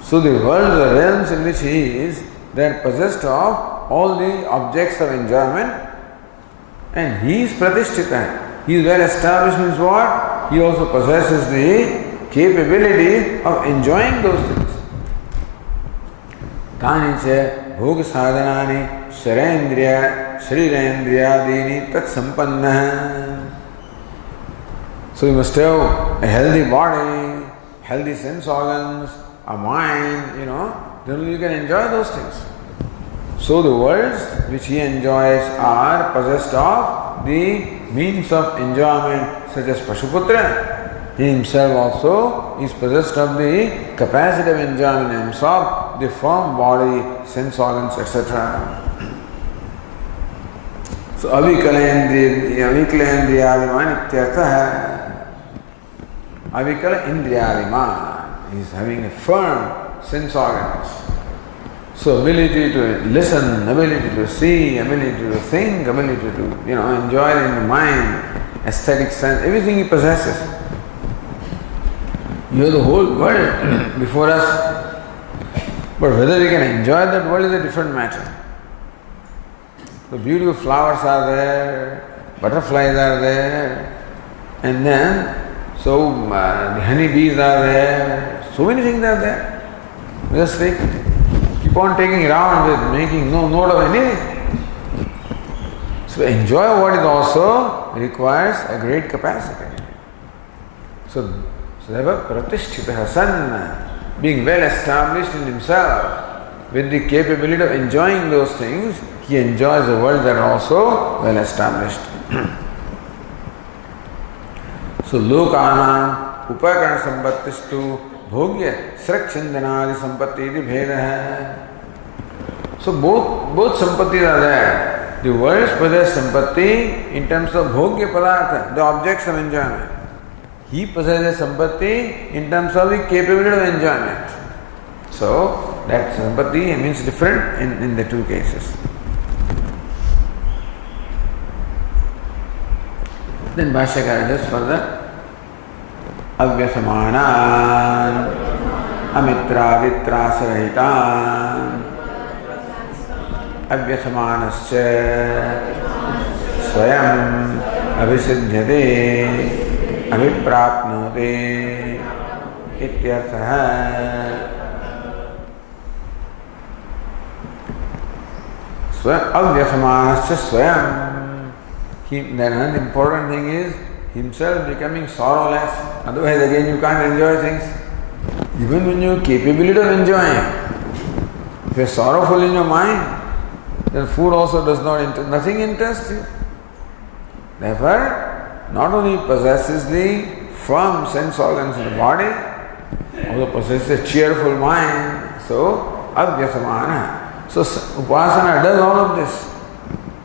So the worlds or realms in which he is, they are possessed of all the objects of enjoyment, and he is pratisthita. He is well established means what? He also possesses the capability of enjoying those things. Tanicha bhog sadhanani sharendriya shrirendriyadini tat sampanna. So you must have a healthy body, healthy sense organs, a mind, then only you can enjoy those things. So the worlds which he enjoys are possessed of the means of enjoyment such as Pashuputra. He himself also is possessed of the capacity of enjoyment himself, the firm body, sense organs, etc. So avikalendriyadiman ityartha. Avikala indriyadiman is having a firm sense organs. So ability to listen, ability to see, ability to think, ability to enjoy it in the mind, aesthetic sense, everything he possesses. You have the whole world before us, but whether we can enjoy that world is a different matter. The beautiful flowers are there, butterflies are there, and then the honeybees are there, so many things are there. Just keep on taking around with making no note of anything. So enjoy what is also requires a great capacity. So Seva Pratishtita San, being well established in himself, with the capability of enjoying those things, he enjoys the world that are also well established. So Lokana Upakarana Sampattistu Bhogya Srakchandanadi Sampatti iti bheda. So both sampattis are there. The worlds possess sampatti in terms of bhogya padartha, the objects of enjoyment. He possesses sampatti in terms of the capability of enjoyment. So that sampatti means different in the two cases. Then Bhashyakara just further Avyasamanan Amitra Vitrasarahitan Avyasamanascha Swayam Abhisiddhyate Abhiprapnote Ityarthaha. Swayam Avyasamanascha Swayam. Then another important thing is himself becoming sorrowless. Otherwise again you can't enjoy things. Even when you have capability of enjoying, if you are sorrowful in your mind, then food also does not nothing interests you. Therefore, not only possesses the firm sense organs in the body, also possesses a cheerful mind. So, Avyasamana. So, Upasana does all of this.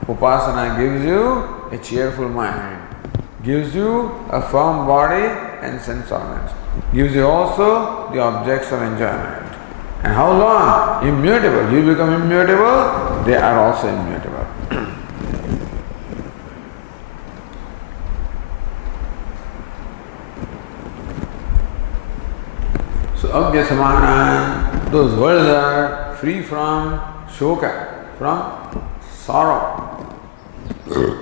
Upasana gives you a cheerful mind, gives you a firm body and sense organs, gives you also the objects of enjoyment. And how long? Immutable. You become immutable, they are also immutable. So Abhyasamana, those worlds are free from shoka, from sorrow.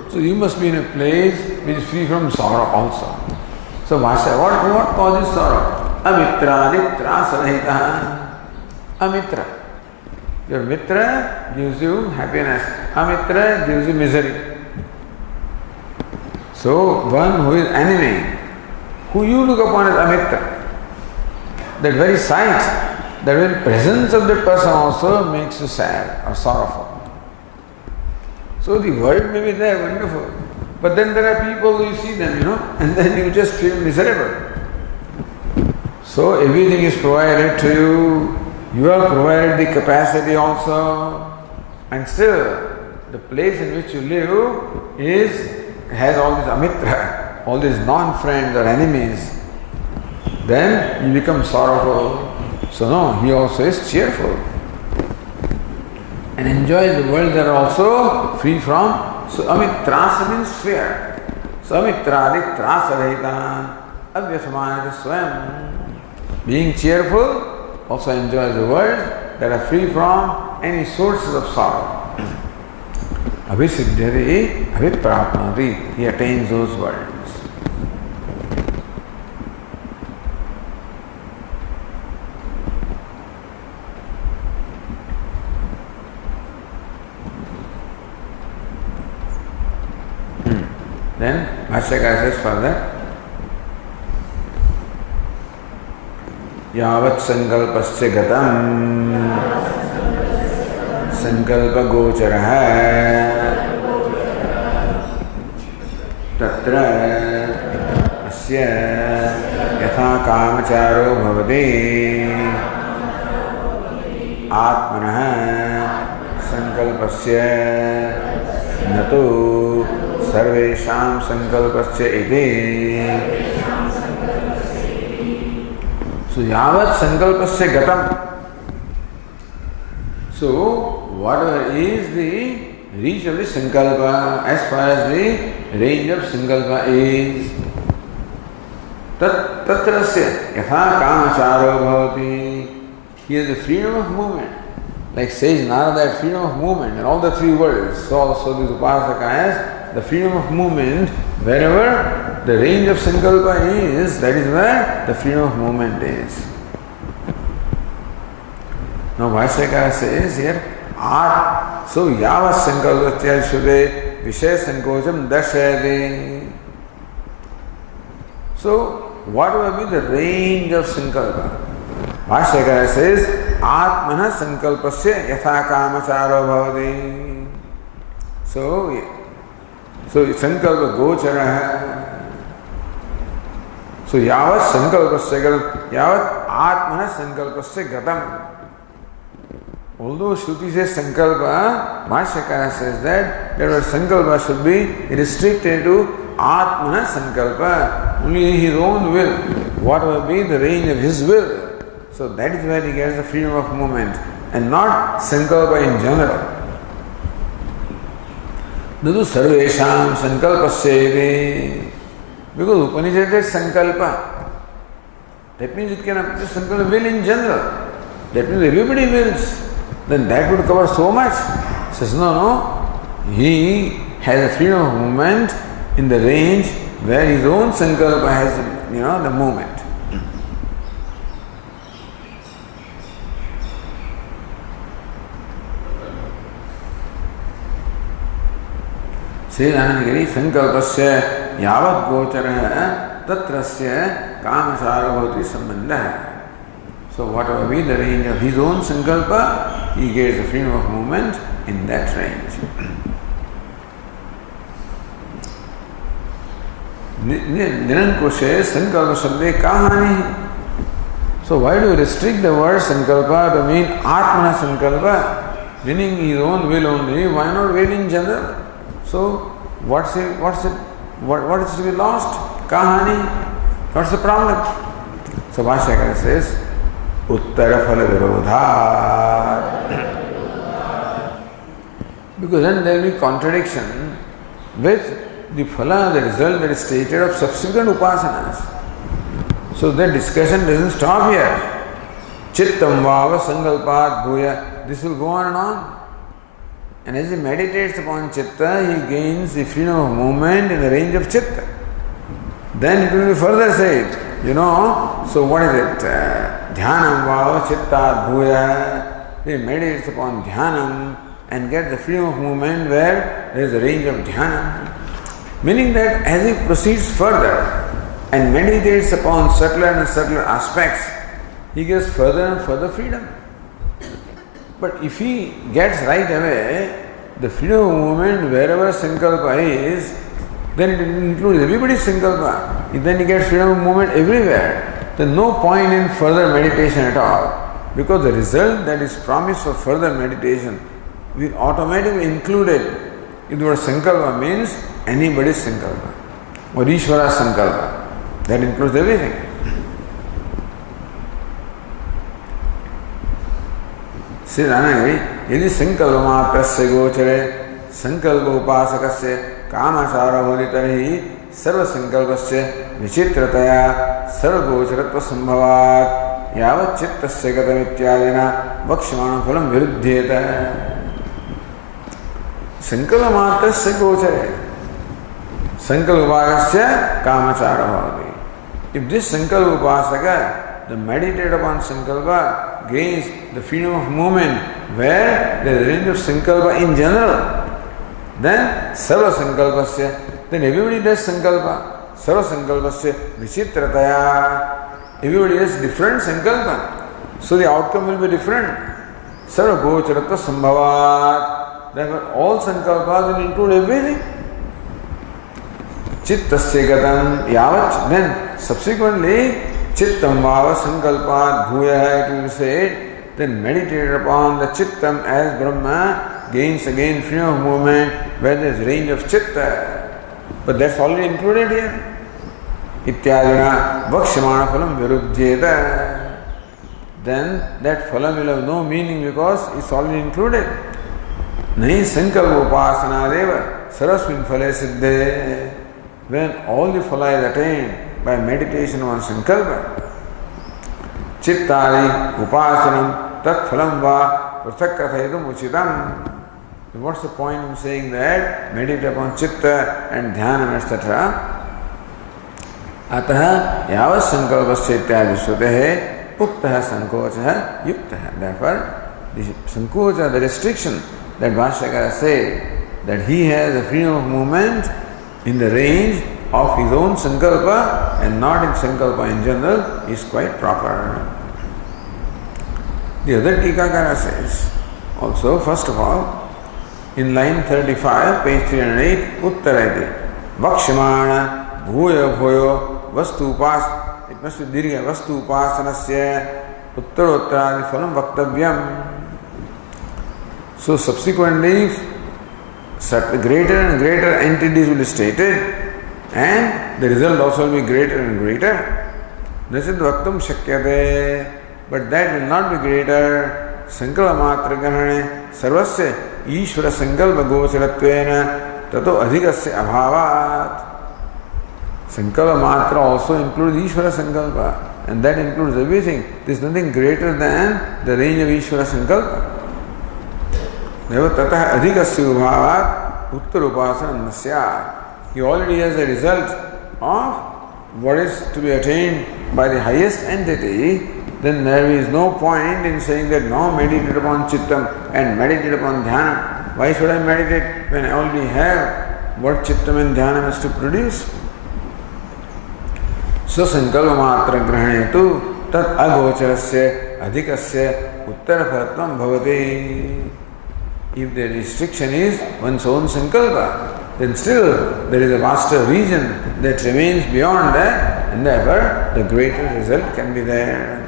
So you must be in a place which is free from sorrow also. So Bhasya, what causes sorrow? Amitra nitra sarahita. Amitra. Your mitra gives you happiness. Amitra gives you misery. So one who is enemy, who you look upon as amitra, that very sight, that very presence of that person also makes you sad or sorrowful. So the world may be there, wonderful. But then there are people who you see them, and then you just feel miserable. So everything is provided to you. You are provided the capacity also. And still, the place in which you live has all these amitra, all these non-friends or enemies. Then you become sorrowful. So no, he also is cheerful. And enjoys the world that are also free from. So amitrasa means fear. So amitradi trasarahitan abhyasamana swam. Being cheerful also enjoys the world that are free from any sources of sorrow. Abhisiddhyati, abhiprapnoti. He attains those worlds. Then Bhashyakara says further, Yavat sankalpasya gatam sankalpa gocharaha tatra asya yatha kamacharo bhavati atmanah sankalpasya natu sarvesham sankalpasya iti. So yavat sankalpasya gatam. So whatever is the reach of the sankalpa, as far as the range of sankalpa is, tatrasya yatha kamacharo bhavati. He has the freedom of movement. Like says Narada, that freedom of movement in all the three worlds. So also this Upasaka has the freedom of movement wherever the range of sankalpa is, that is where the freedom of movement is. Now Bhashyakara says here, so yava sankalpasya shude vishaya sankocham darshayati. So what will be the range of sankalpa? Bhashyakara says, atmana sankalpasya yatha kamacharo bhavati. So sankalpa gochara. So yavat sankalpasya yavat atmana sankalpasya gatam. Although Shruti says sankalpa, Bhashyakara says that sankalpa should be restricted to atmana sankalpa, only his own will. What will be the range of his will? So that is where he gets the freedom of movement, and not sankalpa in general. Nadu sarvesham sankalpasya. Because Upanishad is sankalpa. That means it can apply sankalpa will in general. That means everybody wills. Then that would cover so much. Says no. He has a freedom of movement in the range where his own sankalpa has the movement. Says Anandagiri, sankalpasya yavat gochara tatrasya kamachara bhavati sambandha. So whatever be the range of his own sankalpa, he gets the freedom of movement in that range. Nirankush says, sankalpa shabde kahani. So why do you restrict the word sankalpa to mean atmana sankalpa, meaning his own will only? Why not will in general? So what is to be lost? Kahani. What's the problem? So Bhashyakara says, Uttara phala virodha. Because then there will be contradiction with the phala, the result that is stated of subsequent upasanas. So that discussion doesn't stop here. Chittam vava sankalpat bhuya. This will go on and on. And as he meditates upon chitta, he gains the freedom of movement in the range of chitta. Then it will be further said, so what is it? Dhyanam vava chitta bhuya. He meditates upon dhyanam and gets the freedom of movement where there is a range of dhyanam. Meaning that as he proceeds further and meditates upon subtler and subtler aspects, he gets further and further freedom. But if he gets right away the freedom of movement wherever sankalpa is, then it includes everybody's sankalpa. Then he gets freedom of movement everywhere. There is no point in further meditation at all, because the result that is promised for further meditation will automatically include it. If the word sankalpa means anybody's sankalpa or Ishvara's sankalpa, that includes everything. Says Anandagiri, yadi sankalpa matrasya gochare sankalpa upasakasya kamachara bhavati tarhi sarva sankalpasya vichitrataya sarva gocharatva sambhavat yavat chittasya gatam ityadina vakshamanam phalam viruddhyeta. संकल्प मात्र से गोचरे संकल्प उपास्य कामचार भवति. If this sankalpa upasaka, the meditate upon sankalpa, gains the freedom of movement where there is a range of sankalpa in general, then sarva sankalpasya, then everybody does sankalpa. Sarva sankalpasya vichitrataya, everybody has different sankalpa. So the outcome will be different. Sarva gocharatva sambhavat, therefore all sankalpas will include everything. Chittasya gatam yavat, then subsequently chittam vava sankalpat bhuya, it will be said, then meditate upon the chittam as Brahma, gains again freedom of movement where there is range of chitta. But that's already included here. Ityadina vakshamana phalam virudhyeta. Then that phalam will have no meaning because it's already included. Nahi sankalpa upasana deva sarasmin phale siddhe. When all the phala is attained by meditation on sankalpa, chittari upasanam tat phalam va prathak kathayidum uchitam. What's the point in saying that? Meditate upon chitta and dhyanam, etc. Atah yavat sankalpasya ityadi srutehe uktah sankocha yuktah. Therefore, the sankocha, the restriction that Bhashyakara said, that he has a freedom of movement in the range of his own sankalpa and not in sankalpa in general, is quite proper. The other Tikakara says, also, first of all, in line 35, page 308, Uttarayati, Vakshamana bhuya bhuyo vastu upas, it must be dirgha, vastu upasanasya uttarottara phalam vaktavyam. So subsequently, greater and greater entities will be stated and the result also will be greater and greater. Nasid vaktam shakyate, but that will not be greater. Sankalpa matra grahane sarvasya ishvara sankalpa gocharatvena tato adhikasya abhavat. Sankalpa matra also includes ishvara sankalpa, and that includes everything. There is nothing greater than the range of ishvara sankalpa. Never tatah adhikasya bhavat uttar upasana nasya. He already has a result of what is to be attained by the highest entity. Then there is no point in saying that now meditate upon chittam and meditate upon dhyana. Why should I meditate when I already have what chittam and dhyana has to produce? Swasankalpa matra grahane tu tat agocharasya adhikasya uttara pharatvam bhavati. If the restriction is one's own sankalpa, then still there is a vaster region that remains beyond that, and therefore the greater result can be there.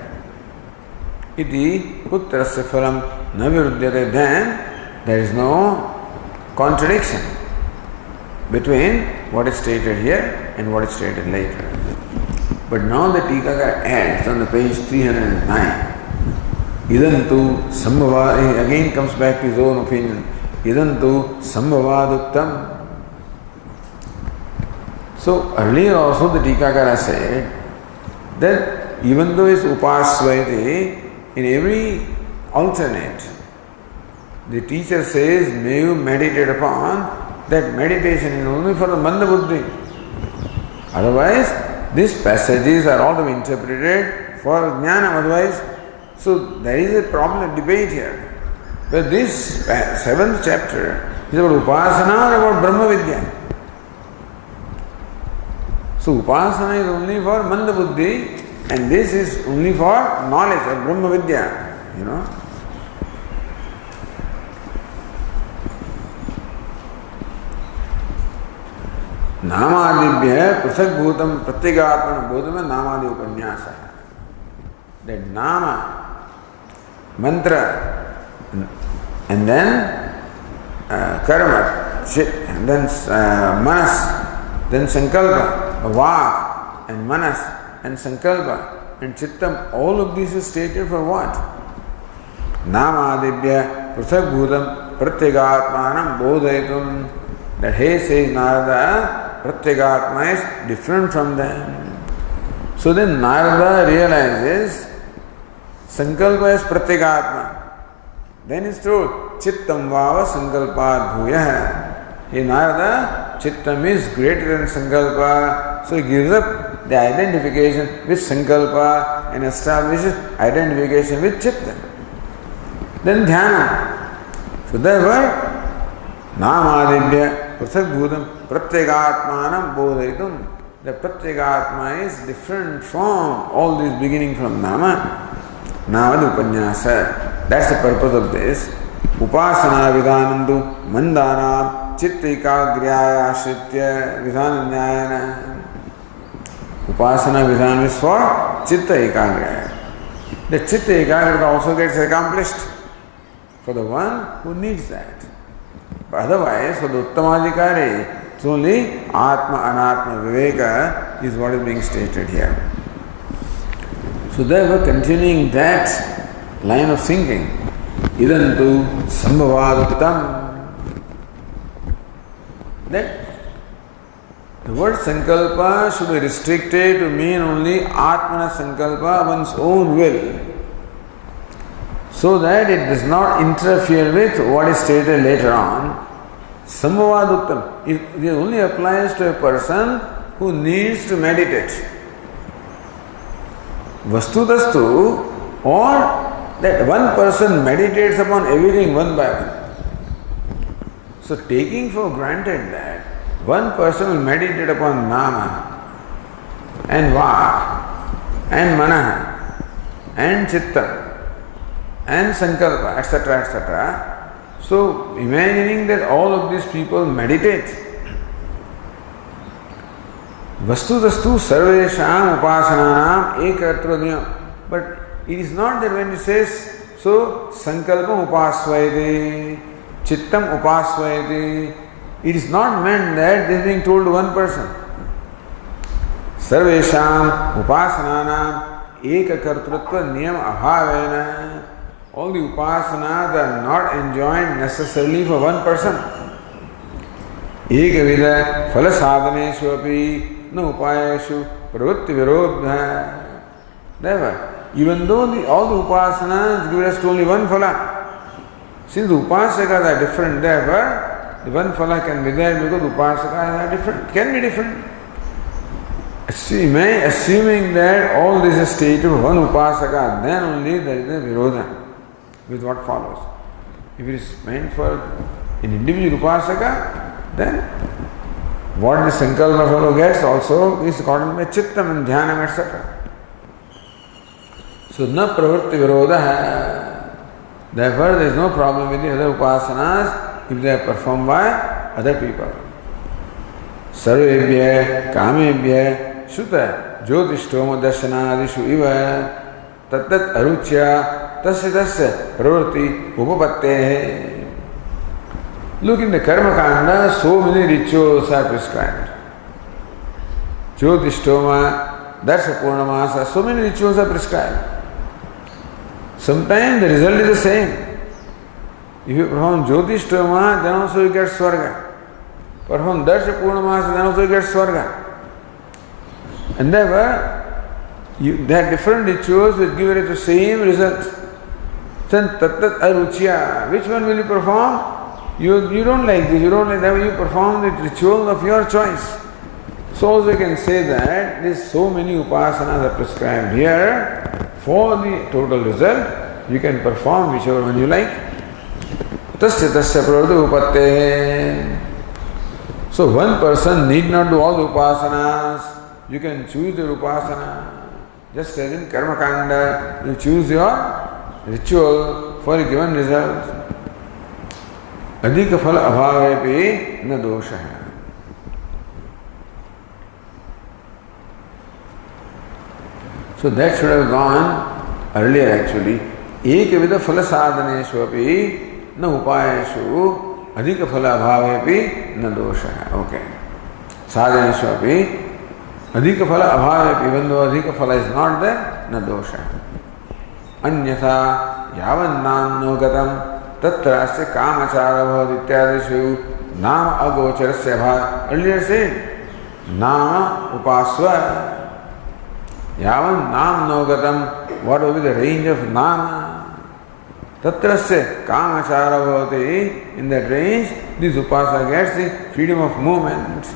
Iti uttarasya phalam na viruddhyate, then there is no contradiction between what is stated here and what is stated later. But now the Tikaka adds on the page 309, Idantu sambhava, he again comes back to his own opinion. Idantu sambhavaduktam. So earlier also the Tikakara said that even though it's upasvaiti, in every alternate, the teacher says, may you meditate upon, that meditation is only for the manda buddhi. Otherwise, these passages are all to be interpreted for jnana, otherwise. So there is a problem, a debate here. But this 7th chapter is about upasana or about Brahma Vidya. So upasana is only for manda buddhi, and this is only for knowledge of Brahma Vidya, you know. Namadibhya prathak bhutam pratyagatmana bodhama namadi upanyasa. That nama, mantra, and then karma, and then manas, then sankalpa, vak, and manas, and sankalpa, and chittam, all of this is stated for what? Namadibhya prathak bhutam pratyagatmanam bodhayitum. That he says Narada, pratyagatma is different from them. So then Narada realizes sankalpa is pratyagatma. Then is told, Chittam Vava Sankalpad Bhuyah. Hey Narada, Chittam is greater than Sankalpa. So he gives up the identification with Sankalpa and establishes identification with Chitta. Then Dhyana. So therefore, Namadibhya Prathak Bhutam Pratyagatmanam Bodhaitum. The Pratyagatma is different from all these beginning from Nama. Navad Upanyasa. That's the purpose of this. Upasana Vidhanandu Mandanam Chittikagriyaya Ashritya Vidhananyayana. Upasana Vidhan is for Chitta Ekagraya. The Chitta Ekagraya also gets accomplished for the one who needs that. But otherwise, for the Uttamadhikari, it's only Atma Anatma Viveka is what is being stated here. So therefore, continuing that line of thinking, Idantu Sambhavaduttam, that the word Sankalpa should be restricted to mean only Atmana Sankalpa, one's own will, so that it does not interfere with what is stated later on. Sambhavaduttam, it only applies to a person who needs to meditate. Vastudastu, or that one person meditates upon everything one by one. So taking for granted that one person will meditate upon Nama and Vak and Manaha and Chitta and Sankalpa, etc., etc. So imagining that all of these people meditate, Vastudastu Sarvesham Upasananam Ekatrodhyam. But it is not that when it says, so Sankalpam Upasvayate, Chittam Upasvayate, it is not meant that this is being told to one person. Sarvesham Upasananam Ekakartrutva Niyam Abhavena. All the upasanas are not enjoined necessarily for one person. Ekavida phala sadhaneshu api na upayeshu pravritti virodha. Therefore, even though all the upasanas give us only one phala, since the upasakas are different, therefore, the one phala can be there because upasakas are different, can be different. Assuming that all this is stated of one upasaka, then only there is a virodha with what follows. If it is meant for an individual upasaka, then what the Sankalpa fellow gets also is according to Chittam and Dhyanam, etc. So, na pravritti virodha. Therefore, there is no problem with the other upasanas if they are performed by other people. Sarvebhya, kamebhya, shuta, jyotishtoma darshanadishu iva, tattat aruchya, tasya tasya pravritti upapatte. Look, in the Karma Kanda, so many rituals are prescribed. Jyotishtoma, Darsha Purnamasa, so many rituals are prescribed. Sometimes the result is the same. If you perform Jyotishtoma, then also you get Swarga. Perform Darsha Purnamasa, then also you get Swarga. And therefore, there are different rituals which give you the same result. Then tattat aruchya, which one will you perform? You don't like this, you don't like that, you perform the ritual of your choice. So also you can say that there is so many upasanas are prescribed here. For the total result, you can perform whichever one you like. Tasya tasya pravritti upatte. So one person need not do all the upasanas. You can choose your upasana. Just as in Karma Kanda, you choose your ritual for a given result. Adhika phala abhavepi na dosha. So that should have gone earlier actually. Ekavida phala sadhaneshu api na upayeshu adhika phala abhavepi na dosha. Okay. Sadhaneshu api adhika phala abhavepi, even though adhika phala is not there, na dosha. Anyatha yavan no gatam tatrasya kamachara bhavati ityadishu nama agocharasya bhav. Earlier said, nama upasva. Yavan nam no gatam, what will be the range of nama? Tatrasya kamachara bhavati. In that range, this upasana gets the freedom of movement.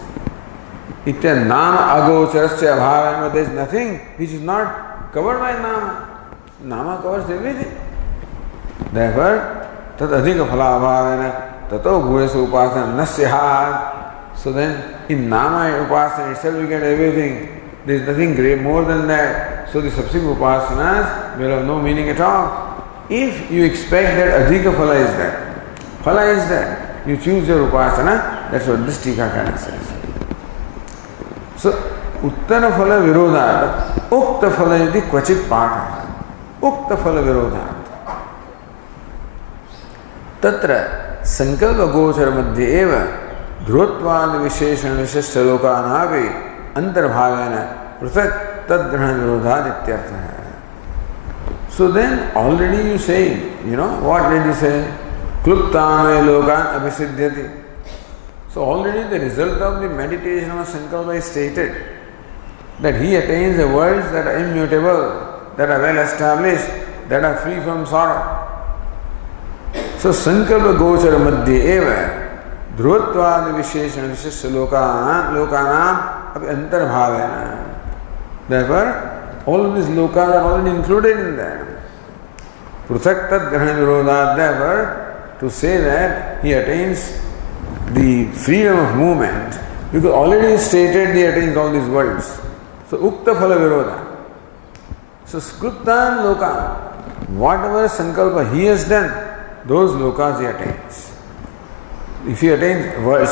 Itya nama agocharasya abhavana. There is nothing which is not covered by nama. Nama covers everything. Therefore, tat adhika phala abhavana tato bhuyasa upasana nasyahat. So then, in nama upasana itself you get everything. There is nothing great more than that. So the subsequent upasanas will have no meaning at all. If you expect that adhika phala is there, phala is there, you choose your upasana, that's what this Tikakara says. So, uttara phala virodhat, ukta phala iti kvachit pata, ukta phala virodhat. Tatra sankalpa gochara madhya eva dhrutvad visheshana vishishta lokanapi antarbhavena pruthak tadgrahana virodhat ityartha. So then already you say, what did you say? Kluptame lokan abhisidhyati. So already the result of the meditation of Sankalpa is stated that he attains the worlds that are immutable, that are well established, that are free from sorrow. So Sankalpa gochara madhya eva dhrutvad visheshana vishishya lokanam abhi antarbhavena. Therefore, all of these lokas are already included in that. Pruthak tad grahana virodhat. Therefore, to say that he attains the freedom of movement, because already stated he attains all these worlds. So, ukta phala virodha. So, skriptan loka, whatever sankalpa he has done, those lokas he attains. If he attains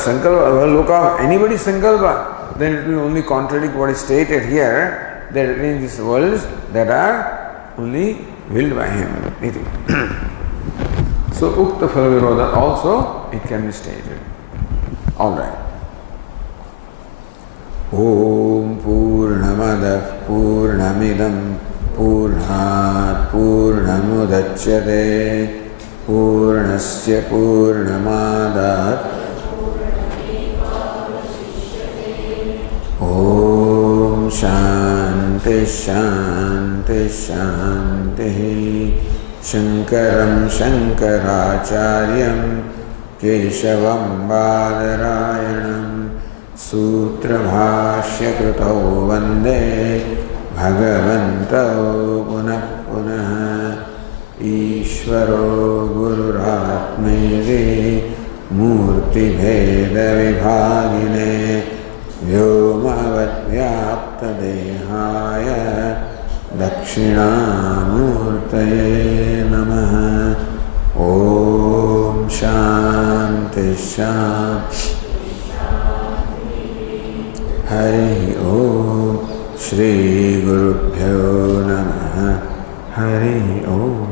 sankalpa, loka of anybody's sankalpa, then it will only contradict what is stated here, that attains these worlds that are only willed by him. So, ukta phala virodha also it can be stated. Alright. Om Purnamadav Purnamidam Purnat Purnamudachyate Purnasya Purnamadat Om Shanti Shanti Shanti Shankaram Shankaracharyam Keshavam Badarayanam Sutra Bhashya Krutau Vande Bhagavantau Punah Punah Ishvaro Gururatmedi Murti Bheda Vibhagine Vyomavad Vyapta Dehaya Dakshinamurtaye Namaha. Om Shanti Shanti. Hari Om. Shri Gurubhyo Namaha. Hari Om.